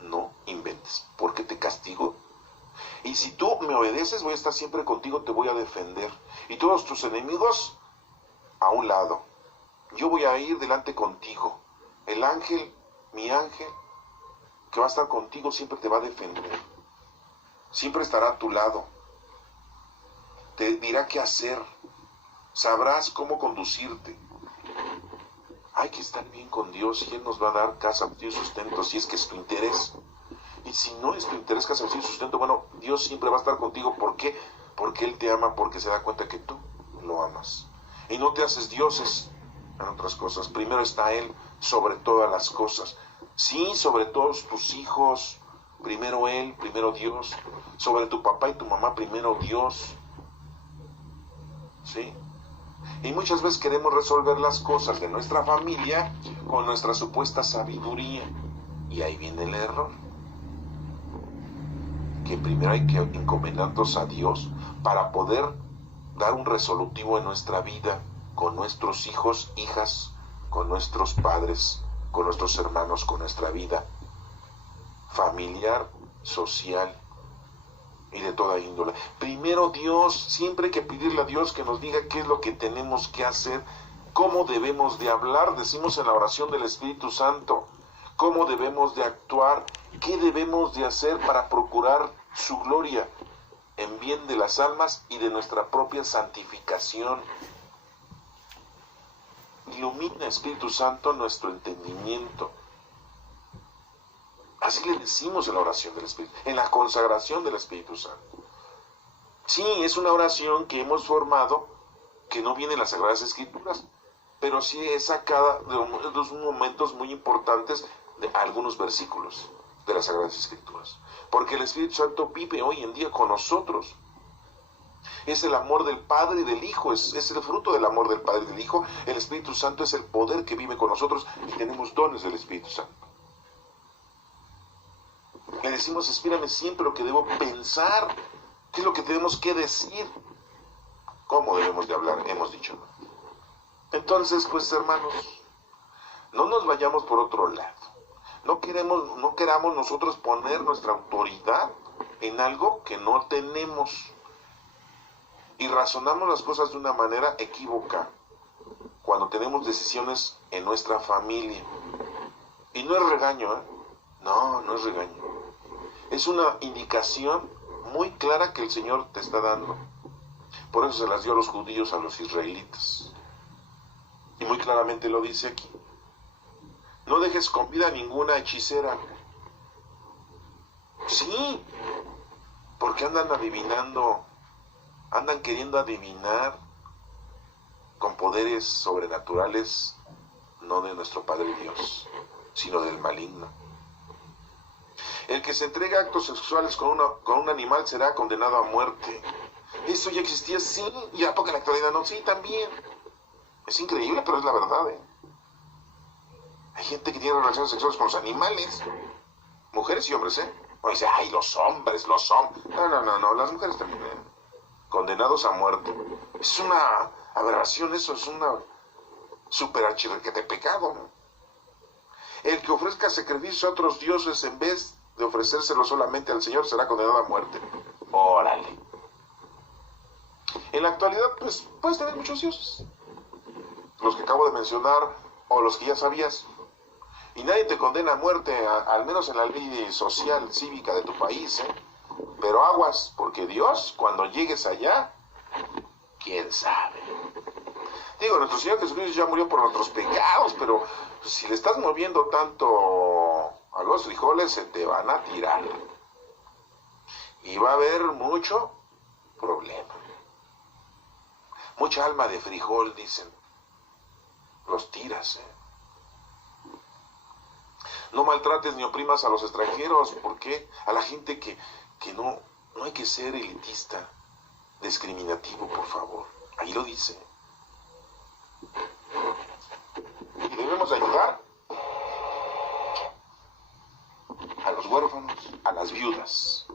No inventes, porque te castigo. Y si tú me obedeces, voy a estar siempre contigo, te voy a defender. Y todos tus enemigos a un lado. Yo voy a ir delante contigo. El ángel, mi ángel, que va a estar contigo, siempre te va a defender. Siempre estará a tu lado. Te dirá qué hacer. Sabrás cómo conducirte. Hay que estar bien con Dios y Él nos va a dar casa y sustento si es que es tu interés. Y si no es tu interés, casa y sustento, bueno, Dios siempre va a estar contigo. ¿Por qué? porque Él te ama, porque se da cuenta que tú lo amas. Y no te haces dioses en otras cosas. Primero está Él sobre todas las cosas. Sí, sobre todos tus hijos, primero Él, primero Dios. Sobre tu papá y tu mamá, primero Dios. ¿Sí? Y muchas veces queremos resolver las cosas de nuestra familia con nuestra supuesta sabiduría. Y ahí viene el error. Que primero hay que encomendarnos a Dios para poder dar un resolutivo en nuestra vida con nuestros hijos, hijas, con nuestros padres, con nuestros hermanos, con nuestra vida familiar, social y de toda índole. Primero Dios, siempre hay que pedirle a Dios que nos diga qué es lo que tenemos que hacer, cómo debemos de hablar, decimos en la oración del Espíritu Santo, cómo debemos de actuar, qué debemos de hacer para procurar su gloria en bien de las almas y de nuestra propia santificación. Ilumina, Espíritu Santo, nuestro entendimiento. Así le decimos en la oración del Espíritu, en la consagración del Espíritu Santo. Sí, es una oración que hemos formado, que no viene en las Sagradas Escrituras, pero sí es sacada de unos momentos muy importantes de algunos versículos de las Sagradas Escrituras. Porque el Espíritu Santo vive hoy en día con nosotros. Es el amor del Padre y del Hijo, es el fruto del amor del Padre y del Hijo. El Espíritu Santo es el poder que vive con nosotros y tenemos dones del Espíritu Santo. Le decimos, espírame siempre lo que debo pensar, qué es lo que tenemos que decir, cómo debemos de hablar, hemos dicho. Entonces, pues hermanos, no nos vayamos por otro lado. No queramos nosotros poner nuestra autoridad en algo que no tenemos. Y razonamos las cosas de una manera equívoca cuando tenemos decisiones en nuestra familia. Y no es regaño, ¿eh? No es regaño. Es una indicación muy clara que el Señor te está dando. Por eso se las dio a los judíos, a los israelitas. Y muy claramente lo dice aquí. No dejes con vida ninguna hechicera. Sí, porque andan adivinando, andan queriendo adivinar con poderes sobrenaturales, no de nuestro Padre Dios, sino del maligno. El que se entrega a actos sexuales con un animal será condenado a muerte. Esto ya existía, sí, y a poco en la actualidad no, sí, también. Es increíble, pero es la verdad, ¿eh? Hay gente que tiene relaciones sexuales con los animales, mujeres y hombres, ¿eh? O dice, ay, los hombres, los hombres. No, las mujeres también, ¿eh? Condenados a muerte. Es una aberración eso, es una super archirrequete pecado, ¿no? El que ofrezca sacrificios a otros dioses en vez de ofrecérselo solamente al Señor será condenado a muerte. Órale. En la actualidad, pues, puedes tener muchos dioses. Los que acabo de mencionar, o los que ya sabías. Y nadie te condena a muerte, al menos en la ley social, cívica de tu país, ¿eh? Pero aguas, porque Dios, cuando llegues allá, quién sabe. Digo, nuestro Señor Jesucristo ya murió por nuestros pecados, pero si le estás moviendo tanto a los frijoles, se te van a tirar. Y va a haber mucho problema. Mucha alma de frijol, dicen. Los tiras, ¿eh? No maltrates ni oprimas a los extranjeros, porque a la gente que no hay que ser elitista, discriminativo, por favor. Ahí lo dice. Y debemos ayudar a los huérfanos, a las viudas.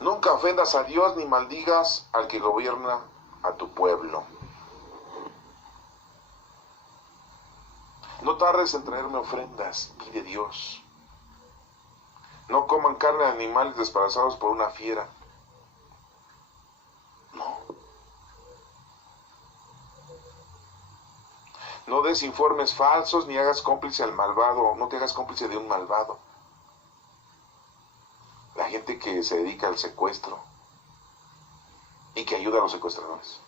Nunca ofendas a Dios ni maldigas al que gobierna a tu pueblo. No tardes en traerme ofrendas, pide Dios. No coman carne de animales despedazados por una fiera. No. No des informes falsos ni hagas cómplice al malvado. No te hagas cómplice de un malvado. La gente que se dedica al secuestro y que ayuda a los secuestradores.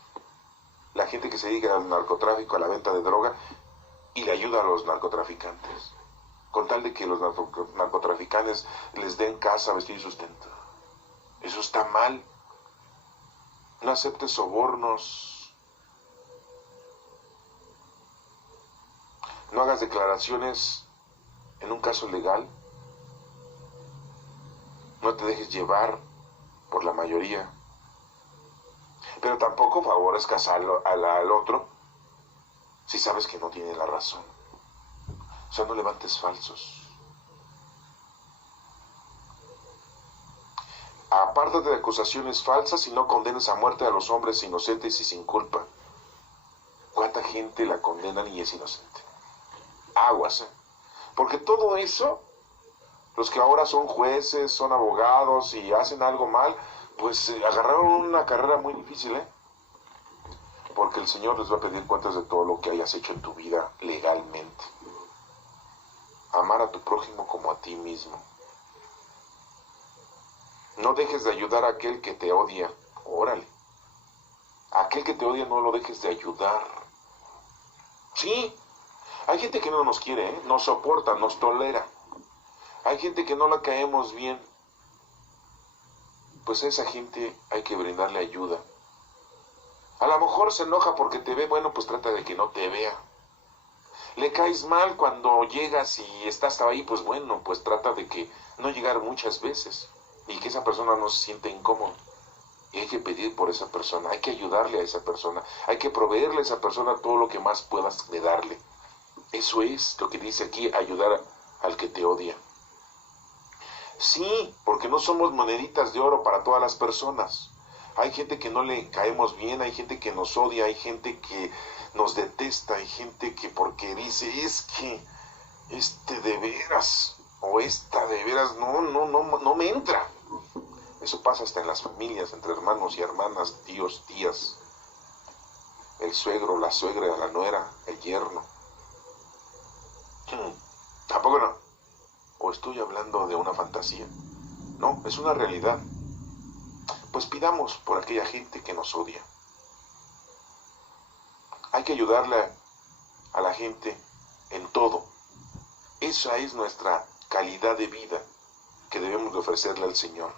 La gente que se dedica al narcotráfico, a la venta de droga y le ayuda a los narcotraficantes, con tal de que los narcotraficantes les den casa, vestido y sustento. Eso está mal. No aceptes sobornos. No hagas declaraciones en un caso legal. No te dejes llevar por la mayoría. Pero tampoco favorezcas al otro si sabes que no tiene la razón. O sea, no levantes falsos. Apártate de acusaciones falsas y no condenes a muerte a los hombres inocentes y sin culpa. ¿Cuánta gente la condenan y es inocente? Aguas, ¿eh? Porque todo eso, los que ahora son jueces, son abogados y hacen algo mal, pues agarraron una carrera muy difícil, ¿eh? Porque el Señor les va a pedir cuentas de todo lo que hayas hecho en tu vida legalmente. Amar a tu prójimo como a ti mismo. No dejes de ayudar a aquel que te odia. Órale. A aquel que te odia no lo dejes de ayudar. Sí, hay gente que no nos quiere, ¿eh? Nos soporta, nos tolera. Hay gente que no la caemos bien. Pues a esa gente hay que brindarle ayuda. A lo mejor se enoja porque te ve, bueno, pues trata de que no te vea. Le caes mal cuando llegas y estás ahí, pues bueno, pues trata de que no llegar muchas veces y que esa persona no se sienta incómoda. Y hay que pedir por esa persona, hay que ayudarle a esa persona, hay que proveerle a esa persona todo lo que más puedas de darle. Eso es lo que dice aquí, ayudar al que te odia. Sí, porque no somos moneditas de oro para todas las personas. Hay gente que no le caemos bien, hay gente que nos odia, hay gente que nos detesta, hay gente que porque dice, es que de veras, o esta de veras, no me entra. Eso pasa hasta en las familias, entre hermanos y hermanas, tíos, tías, el suegro, la suegra, la nuera, el yerno. ¿Tampoco no? ¿O estoy hablando de una fantasía? No, es una realidad. Pues pidamos por aquella gente que nos odia. Hay que ayudarle a la gente en todo. Esa es nuestra calidad de vida que debemos de ofrecerle al Señor.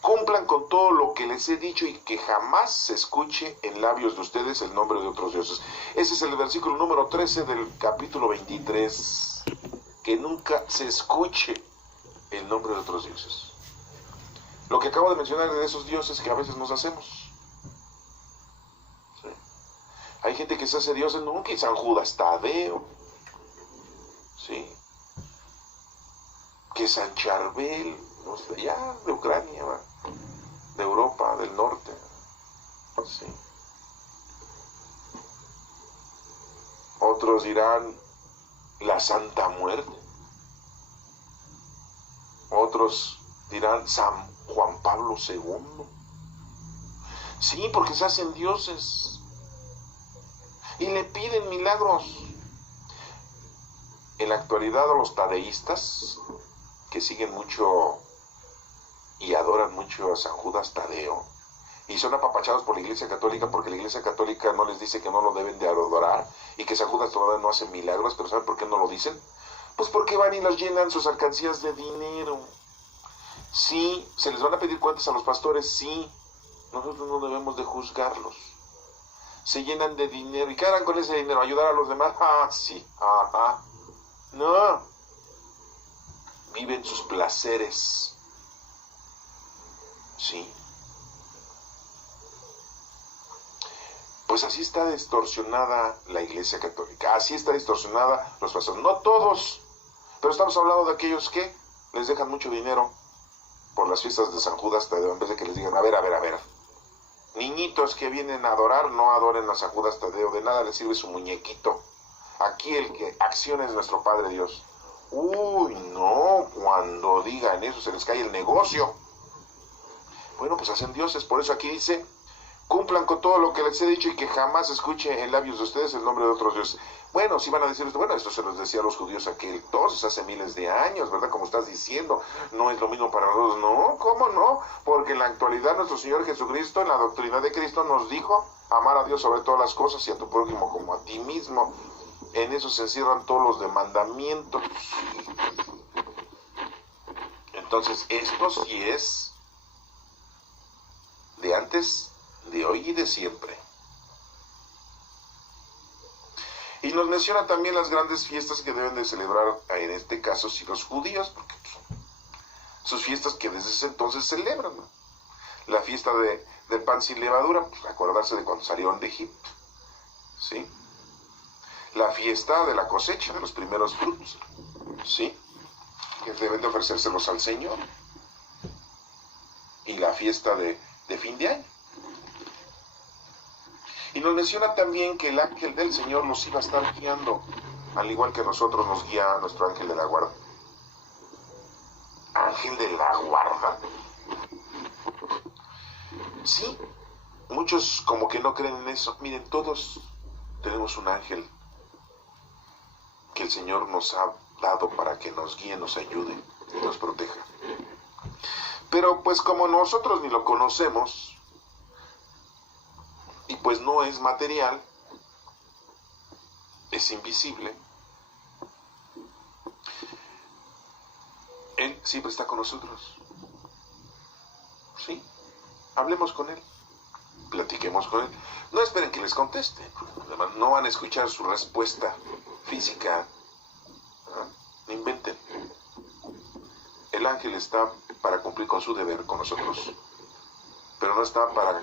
Cumplan con todo lo que les he dicho y que jamás se escuche en labios de ustedes el nombre de otros dioses. Ese es el versículo número 13 del capítulo 23. Que nunca se escuche el nombre de otros dioses. Lo que acabo de mencionar de esos dioses que a veces nos hacemos. ¿Sí? Hay gente que se hace dioses nunca y San Judas Tadeo. ¿Sí? Que San Charbel, no sé, ya de Ucrania, ¿va? De Europa del Norte. ¿Sí? Otros dirán la Santa Muerte. Otros dirán San Juan Pablo II. Sí, porque se hacen dioses y le piden milagros. En la actualidad los tadeístas, que siguen mucho y adoran mucho a San Judas Tadeo, y son apapachados por la Iglesia Católica porque la Iglesia Católica no les dice que no lo deben de adorar y que San Judas Tadeo no hace milagros, pero ¿saben por qué no lo dicen? Pues porque van y los llenan sus alcancías de dinero. Sí, se les van a pedir cuentas a los pastores, sí. Nosotros no debemos de juzgarlos. Se llenan de dinero. ¿Y qué harán con ese dinero? ¿Ayudar a los demás? Ah, sí. Ajá. No. Viven sus placeres. Sí. Pues así está distorsionada la Iglesia Católica. Así está distorsionada los pastores. No todos. Pero estamos hablando de aquellos que les dejan mucho dinero por las fiestas de San Judas Tadeo, en vez de que les digan, a ver, niñitos que vienen a adorar, no adoren a San Judas Tadeo, de nada les sirve su muñequito. Aquí el que acciona es nuestro Padre Dios. Uy, no, cuando digan eso se les cae el negocio. Bueno, pues hacen dioses, por eso aquí dice, cumplan con todo lo que les he dicho y que jamás escuche en labios de ustedes el nombre de otros dioses. Bueno, si van a decir esto, bueno, esto se los decía a los judíos aquel entonces, hace miles de años, ¿verdad? Como estás diciendo, no es lo mismo para nosotros. No, ¿cómo no? Porque en la actualidad nuestro Señor Jesucristo, en la doctrina de Cristo, nos dijo amar a Dios sobre todas las cosas y a tu prójimo como a ti mismo. En eso se encierran todos los mandamientos. Entonces, esto sí es de antes, de hoy y de siempre. Y nos menciona también las grandes fiestas que deben de celebrar, en este caso, sí, los judíos, porque sus fiestas que desde ese entonces celebran, ¿no? La fiesta del pan sin levadura, pues acordarse de cuando salieron de Egipto, ¿sí? La fiesta de la cosecha, de los primeros frutos, ¿sí? Que deben de ofrecérselos al Señor. Y la fiesta de fin de año. Y nos menciona también que el ángel del Señor los iba a estar guiando, al igual que nosotros nos guía nuestro ángel de la guarda. ¿Ángel de la guarda? Sí, muchos como que no creen en eso. Miren, todos tenemos un ángel que el Señor nos ha dado para que nos guíe, nos ayude y nos proteja. Pero pues como nosotros ni lo conocemos, y pues no es material, es invisible, Él siempre está con nosotros. ¿Sí? Hablemos con Él, platiquemos con Él. No esperen que les conteste, además no van a escuchar su respuesta física. ¿No? Inventen. El ángel está para cumplir con su deber con nosotros, pero no está para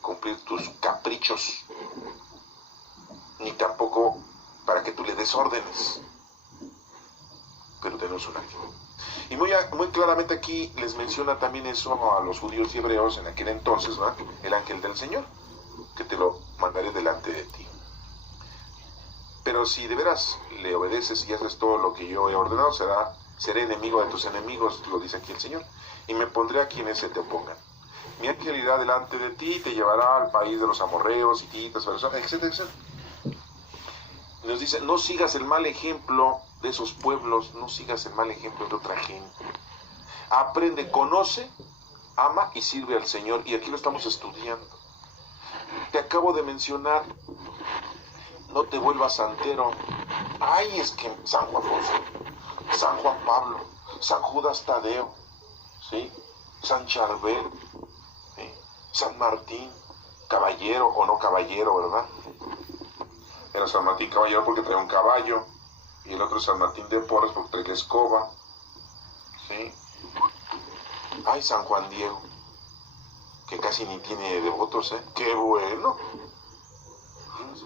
cumplir tus caprichos, ni tampoco para que tú le des órdenes. Pero tenemos un ángel. Y muy claramente aquí les menciona también eso a los judíos y hebreos en aquel entonces, ¿verdad? El ángel del Señor, que te lo mandaré delante de ti. Pero si de veras le obedeces y haces todo lo que yo he ordenado, seré enemigo de tus enemigos, lo dice aquí el Señor, y me pondré a quienes se te opongan. Mi ángel irá delante de ti y te llevará al país de los amorreos, hititas, etcétera, etcétera. Nos dice, no sigas el mal ejemplo de esos pueblos, no sigas el mal ejemplo de otra gente. Aprende, conoce, ama y sirve al Señor. Y aquí lo estamos estudiando. Te acabo de mencionar, no te vuelvas santero. Ay, es que San Juan Bosco, San Juan Pablo, San Judas Tadeo, ¿sí? San Charbel, ¿sí? San Martín, caballero o no caballero, ¿verdad? Era San Martín caballero porque traía un caballo, y el otro San Martín de Porres porque traía la escoba, ¿sí? Ay, San Juan Diego, que casi ni tiene devotos, ¿eh? ¡Qué bueno!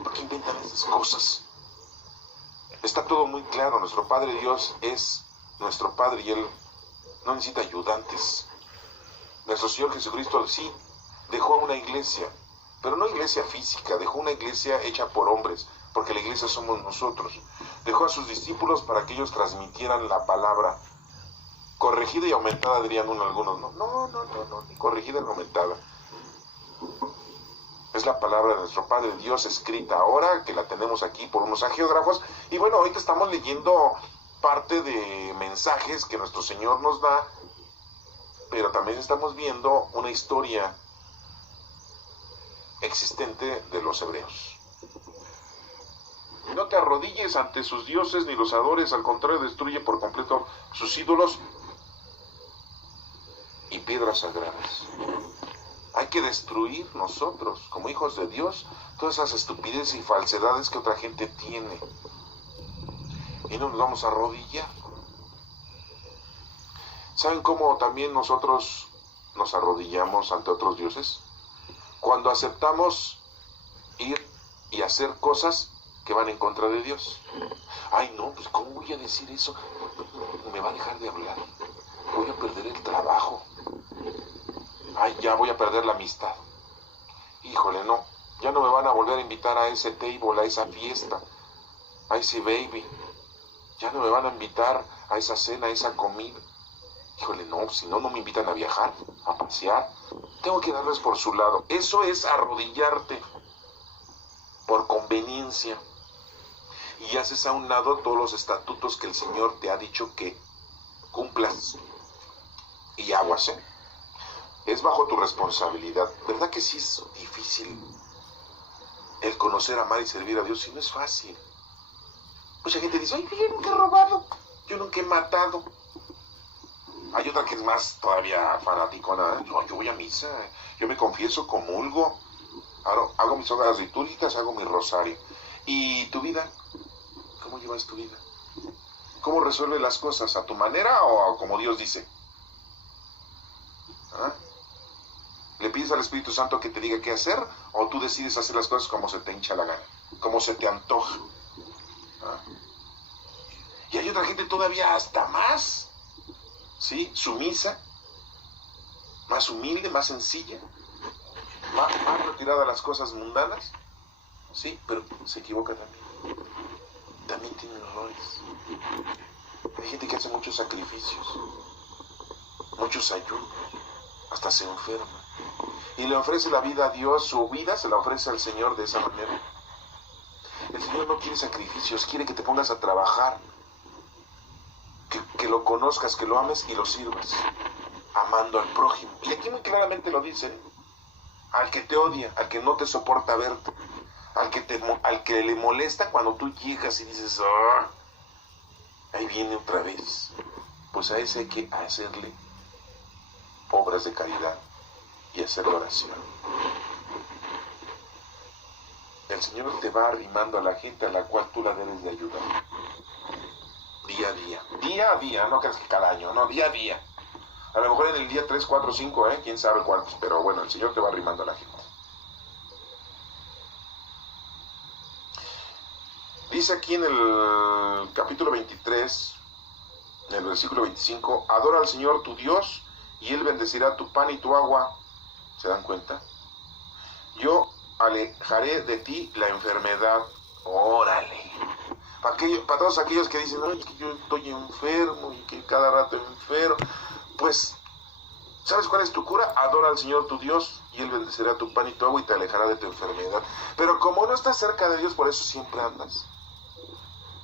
¿Por qué inventan esas cosas? Está todo muy claro, nuestro Padre Dios es nuestro Padre y Él no necesita ayudantes. Nuestro Señor Jesucristo sí dejó una iglesia, pero no iglesia física, dejó una iglesia hecha por hombres, porque la iglesia somos nosotros. Dejó a sus discípulos para que ellos transmitieran la palabra, corregida y aumentada, dirían algunos. No, ni corregida ni aumentada. Es la palabra de nuestro Padre Dios escrita ahora, que la tenemos aquí por unos agiógrafos. Y bueno, ahorita estamos leyendo parte de mensajes que nuestro Señor nos da, pero también estamos viendo una historia existente de los hebreos. No te arrodilles ante sus dioses ni los adores, al contrario, destruye por completo sus ídolos y piedras sagradas. Hay que destruir nosotros, como hijos de Dios, todas esas estupideces y falsedades que otra gente tiene. Y no nos vamos a arrodillar. ¿Saben cómo también nosotros nos arrodillamos ante otros dioses? Cuando aceptamos ir y hacer cosas que van en contra de Dios. Ay, no, pues ¿cómo voy a decir eso? Me va a dejar de hablar. Voy a perder el trabajo. Ay, ya voy a perder la amistad. Híjole, no. Ya no me van a volver a invitar a ese table, a esa fiesta, a ese baby. Ya no me van a invitar a esa cena, a esa comida. Híjole, no, si no, no me invitan a viajar, a pasear. Tengo que darles por su lado. Eso es arrodillarte por conveniencia. Y haces a un lado todos los estatutos que el Señor te ha dicho que cumplas. Y aguas, ¿eh? Es bajo tu responsabilidad. ¿Verdad que sí es difícil el conocer, amar y servir a Dios? Y no es fácil. Mucha gente dice, ay, yo nunca he robado, yo nunca he matado. Hay otra que es más todavía fanaticona. No, yo voy a misa, yo me confieso, comulgo, hago mis obras litúrgicas, hago mi rosario. ¿Y tu vida? ¿Cómo llevas tu vida? ¿Cómo resuelves las cosas? ¿A tu manera o como Dios dice? ¿Ah? ¿Le pides al Espíritu Santo que te diga qué hacer o tú decides hacer las cosas como se te hincha la gana, como se te antoja? ¿Ah? Y hay otra gente todavía hasta más, ¿sí? Sumisa, más humilde, más sencilla, más retirada a las cosas mundanas, ¿sí? Pero se equivoca también. También tiene errores. Hay gente que hace muchos sacrificios, muchos ayunos, hasta se enferma. Y le ofrece la vida a Dios, su vida se la ofrece al Señor de esa manera. El Señor no quiere sacrificios, quiere que te pongas a trabajar, que lo conozcas, que lo ames y lo sirvas, amando al prójimo. Y aquí muy claramente lo dice, al que te odia, al que no te soporta verte, al que le molesta cuando tú llegas y dices, ¡ah! Ahí viene otra vez. Pues a ese hay que hacerle obras de caridad y hacer oración. El Señor te va arrimando a la gente a la cual tú la debes de ayudar. Día a día. Día a día, no creas que cada año, no, día a día. A lo mejor en el día 3, 4, 5, quién sabe cuántos, pero bueno, el Señor te va arrimando a la gente. Dice aquí en el capítulo 23, en el versículo 25, adora al Señor tu Dios y Él bendecirá tu pan y tu agua. ¿Se dan cuenta? Yo alejaré de ti la enfermedad. Órale. Para todos aquellos que dicen, ay, que yo estoy enfermo y que cada rato enfermo, pues, ¿sabes cuál es tu cura? Adora al Señor tu Dios y Él bendecirá tu pan y tu agua y te alejará de tu enfermedad. Pero como no estás cerca de Dios, por eso siempre andas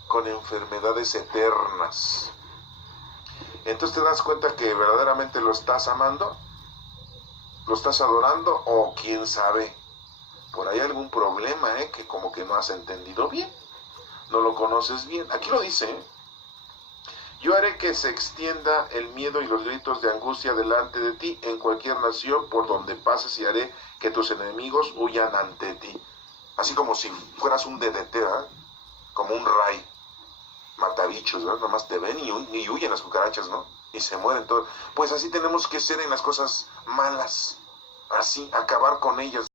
con enfermedades eternas. Entonces te das cuenta que verdaderamente lo estás amando, lo estás adorando, o quién sabe, por ahí algún problema, que como que no has entendido bien, no lo conoces bien. Aquí lo dice, yo haré que se extienda el miedo y los gritos de angustia delante de ti en cualquier nación por donde pases, y haré que tus enemigos huyan ante ti. Así como si fueras un DDT, como un ray, matabichos, ¿verdad? Nomás te ven y huyen las cucarachas, ¿no? Y se mueren todos. Pues así tenemos que ser en las cosas malas, así, acabar con ellas.